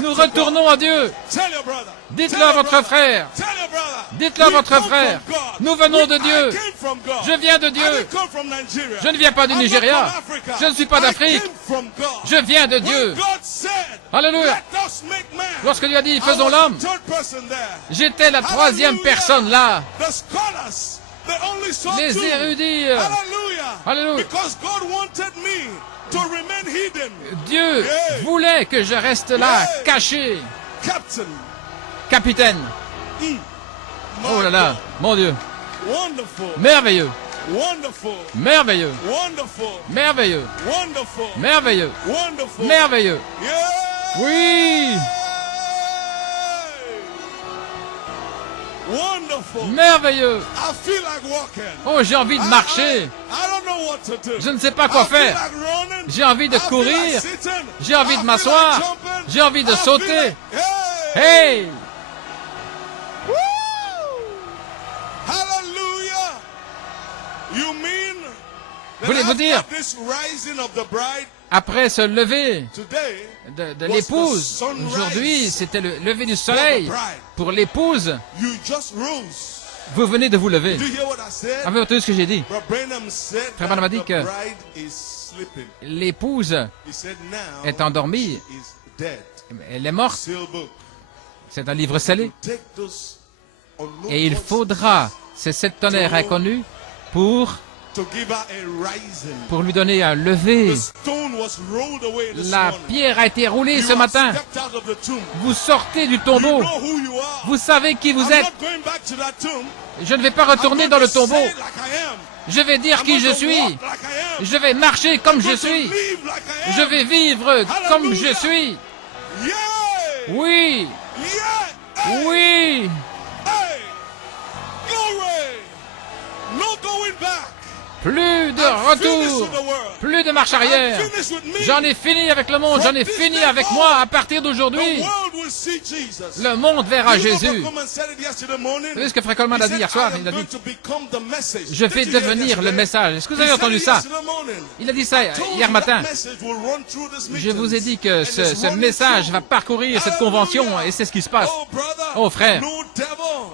Nous retournons à Dieu. Tell your brother. Dites-le à votre frère. Tell your brother. Dites-le à We votre come frère. from God. Nous venons de I Dieu. came from God. Je viens de I Dieu. didn't come from Nigeria. Je ne viens pas du I'm not Nigeria. from Africa. Je ne suis pas I d'Afrique. came from God. Je viens de When Dieu. God said, Alléluia. let us make man, Lorsque Dieu a dit, I faisons was l'homme, the third person there. j'étais la troisième Hallelujah. personne là. The scholars, they only saw Les two. érudits. Hallelujah. Alléluia. Because God wanted me to remain hidden. Dieu Yeah. voulait que je reste là, Yeah. caché. Captain. Capitaine. Oh là là, mon Dieu. Wonderful. Merveilleux. Wonderful. Merveilleux. Wonderful. Merveilleux. Wonderful. Merveilleux. Wonderful. Merveilleux. Yeah. Oui. Wonderful. Merveilleux. I feel like walking. Oh, j'ai envie de marcher. I don't know what to do. Je ne sais pas quoi I feel faire. like running. J'ai envie de I feel courir. like sitting. J'ai envie I de feel m'asseoir. like jumping. J'ai envie de I feel sauter. like- Hey. Hey! Woo! Hallelujah. You mean that Voulez-vous after dire, this rising of the bride après ce lever today de l'épouse, aujourd'hui, c'était le lever du soleil pour l'épouse, you just rose. vous venez de vous lever. Do you hear what I said? Avez-vous entendu ce que j'ai dit? Brother Branham said Frère Branham a that dit the que bride is sleeping. L'épouse He said now est endormie, she is dead. elle est morte, Seal book. c'est un livre scellé, Take those unknown et il voices faudra ces 7 tonnerres inconnus pour to give her a rising. lui donner un lever. The stone was rolled away this La morning. pierre a été roulée You ce have matin. stepped out of the tomb. Vous sortez du You tombeau. know who you are. Vous savez qui vous I'm êtes. not going back to that tomb. Je ne vais pas retourner I'm dans going le to tombeau. say like I am. Je vais dire I'm qui je going to suis. walk like I am. Je vais marcher comme I'm je going to suis. live like I am. Je vais vivre comme je Hallelujah. suis. Yeah. Oui, Yeah. Hey. oui. Hey. Glory. No going back. Plus de I'm finished retour. with the world. Plus de marche I'm arrière. finished with me. J'en ai fini avec le monde. J'en ai fini avec moi. À partir The d'aujourd'hui, world will see Jesus. le monde verra You know, Jésus. Coleman said it yesterday morning. Vous savez ce que Frère Coleman He a dit said, hier soir? I am Il a going dit, to become the message. je vais Did you hear devenir le yesterday? message. Est-ce que vous He avez said entendu it ça? yesterday morning. Il a dit ça Told hier you matin. that message will run through this Je vous ai dit que meeting, and it's ce running message through. va parcourir cette convention et c'est ce qui se passe. Oh, brother, Oh, frère, no devil,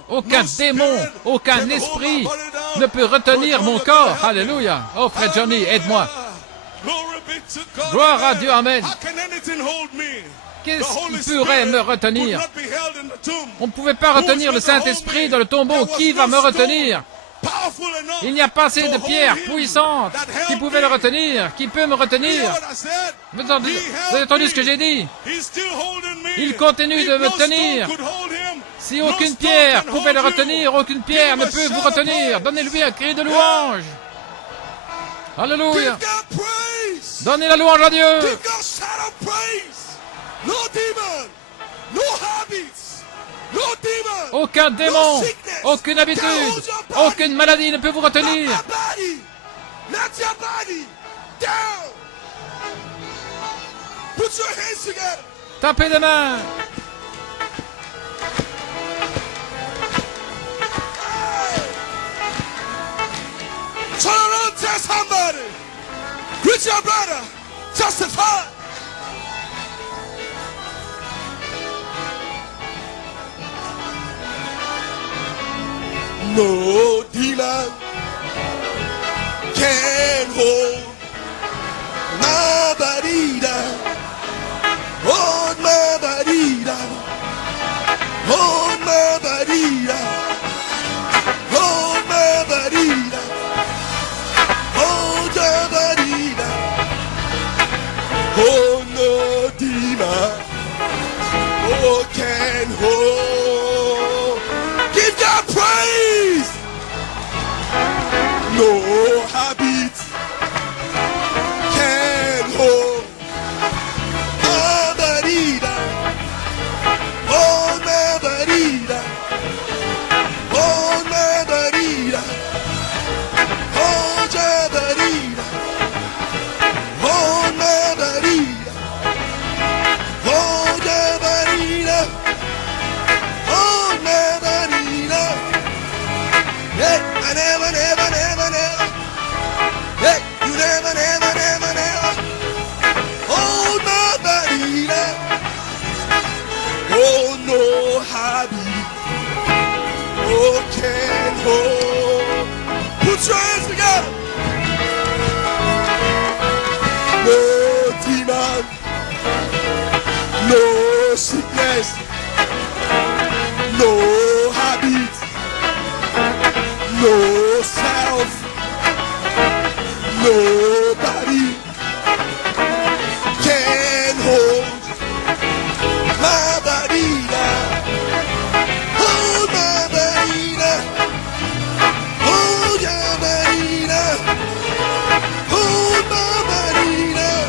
aucun no démon, spirit aucun can hold esprit my body down. ne peut retenir Brother, mon you're corps. gonna help me. Alléluia. Oh, frère Johnny, Hallelujah. aide-moi. Glory be to God. Gloire à Dieu, amen. How can anything hold me? The Qu'est-ce Holy qui pourrait Spirit me retenir? could not be held in the tomb. On ne pouvait pas retenir le Saint-Esprit dans le tombeau. Qui va me retenir? powerful enough Il n'y a pas assez to de hold pierres him puissantes that held qui pouvaient le me. retenir, qui peut me You hear retenir. what I said? Vous avez He held entendu me. ce que j'ai dit? He's still holding me. Il continue If de me no stone tenir. could hold him, Si no aucune stone pierre can pouvait le hold you. retenir, aucune pierre Give ne him a peut vous shout of retenir. praise. Donnez-lui un cri de louange. Alléluia. Give God praise. Donnez la louange à Dieu. Give God shout of praise. No demon, no habits, no demon. Aucun démon, no sickness aucune can habitude, hold your body. aucune maladie ne peut vous Not retenir. my body, not your body. Down. Put your hands together. Tapez des mains. Turn around, tell somebody. Greet your brother. Justify. No demon can hold my body down. Hold my body down. Hold my body down. Hold my body down. Hold your body down. Oh no demon. Oh can hold. Give God praise. No habit can hold my body down. Hold my body down. Hold my body down. Hold your body down. Hold my body down. Hold your body down. Hold my body down. Hey, I never, never, never, never. Hey, you never, never, never, never. Hold my body down. Oh, no habit. Oh, can't hold. Put your hands together. No demon. No sickness. No habit. No self. Nobody can hold my body down. Hold my body down. Hold your body down. Hold my body down.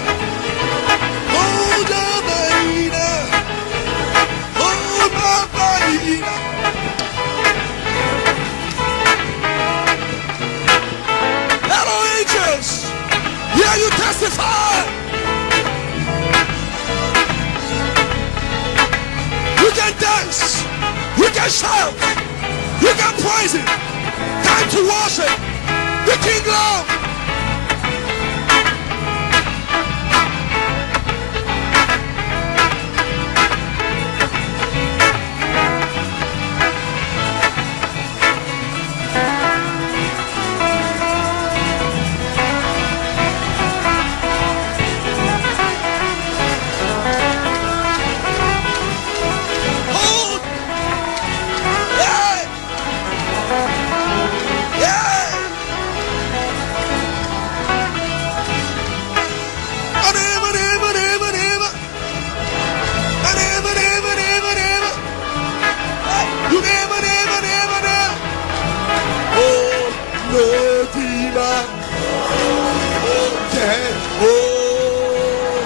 Hold your body down. Hold my body down. Hello, angels. Here you testify. You can dance. You can shout. You can praise Him. Time to worship the King Lord. Hold. Yeah. Yeah. You never, never, never, never. Oh, no demon. Oh, can hold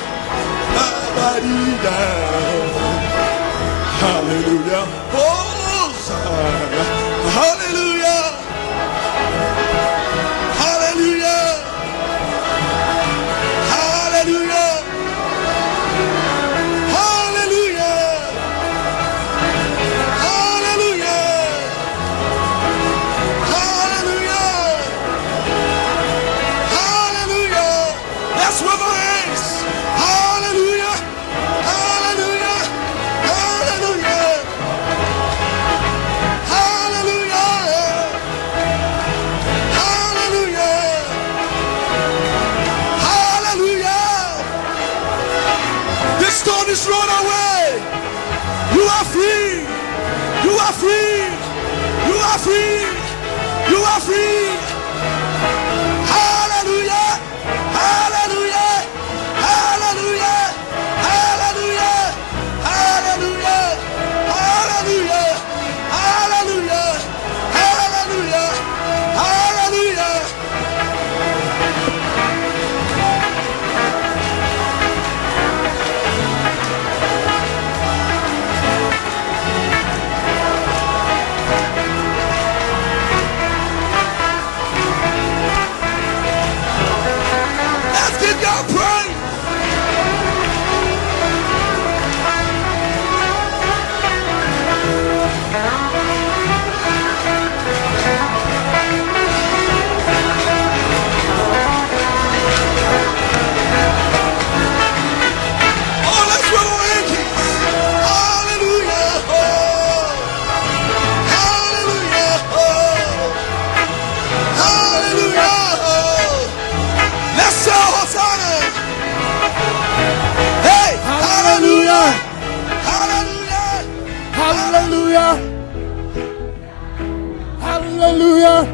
my body down. Hallelujah. Oh, hallelujah. Hallelujah. Hallelujah. Hallelujah. Hallelujah. Hallelujah. Hallelujah. Let's wave our hands. Hallelujah. Hallelujah. Hallelujah. Hallelujah. Hallelujah. Hallelujah. This stone is rolled away. You are free. You are free. You are free. You are free. Hallelujah. Hallelujah. Hallelujah. Hallelujah. Hallelujah. Hallelujah. Hallelujah. Hallelujah. Hallelujah. Let's give God praise. Oh, let's roll in, Kings. Hallelujah. Oh. Hallelujah. Oh. Hallelujah. Oh. Let's show Hosanna. Hey, hallelujah. Hallelujah. Hallelujah. Hallelujah.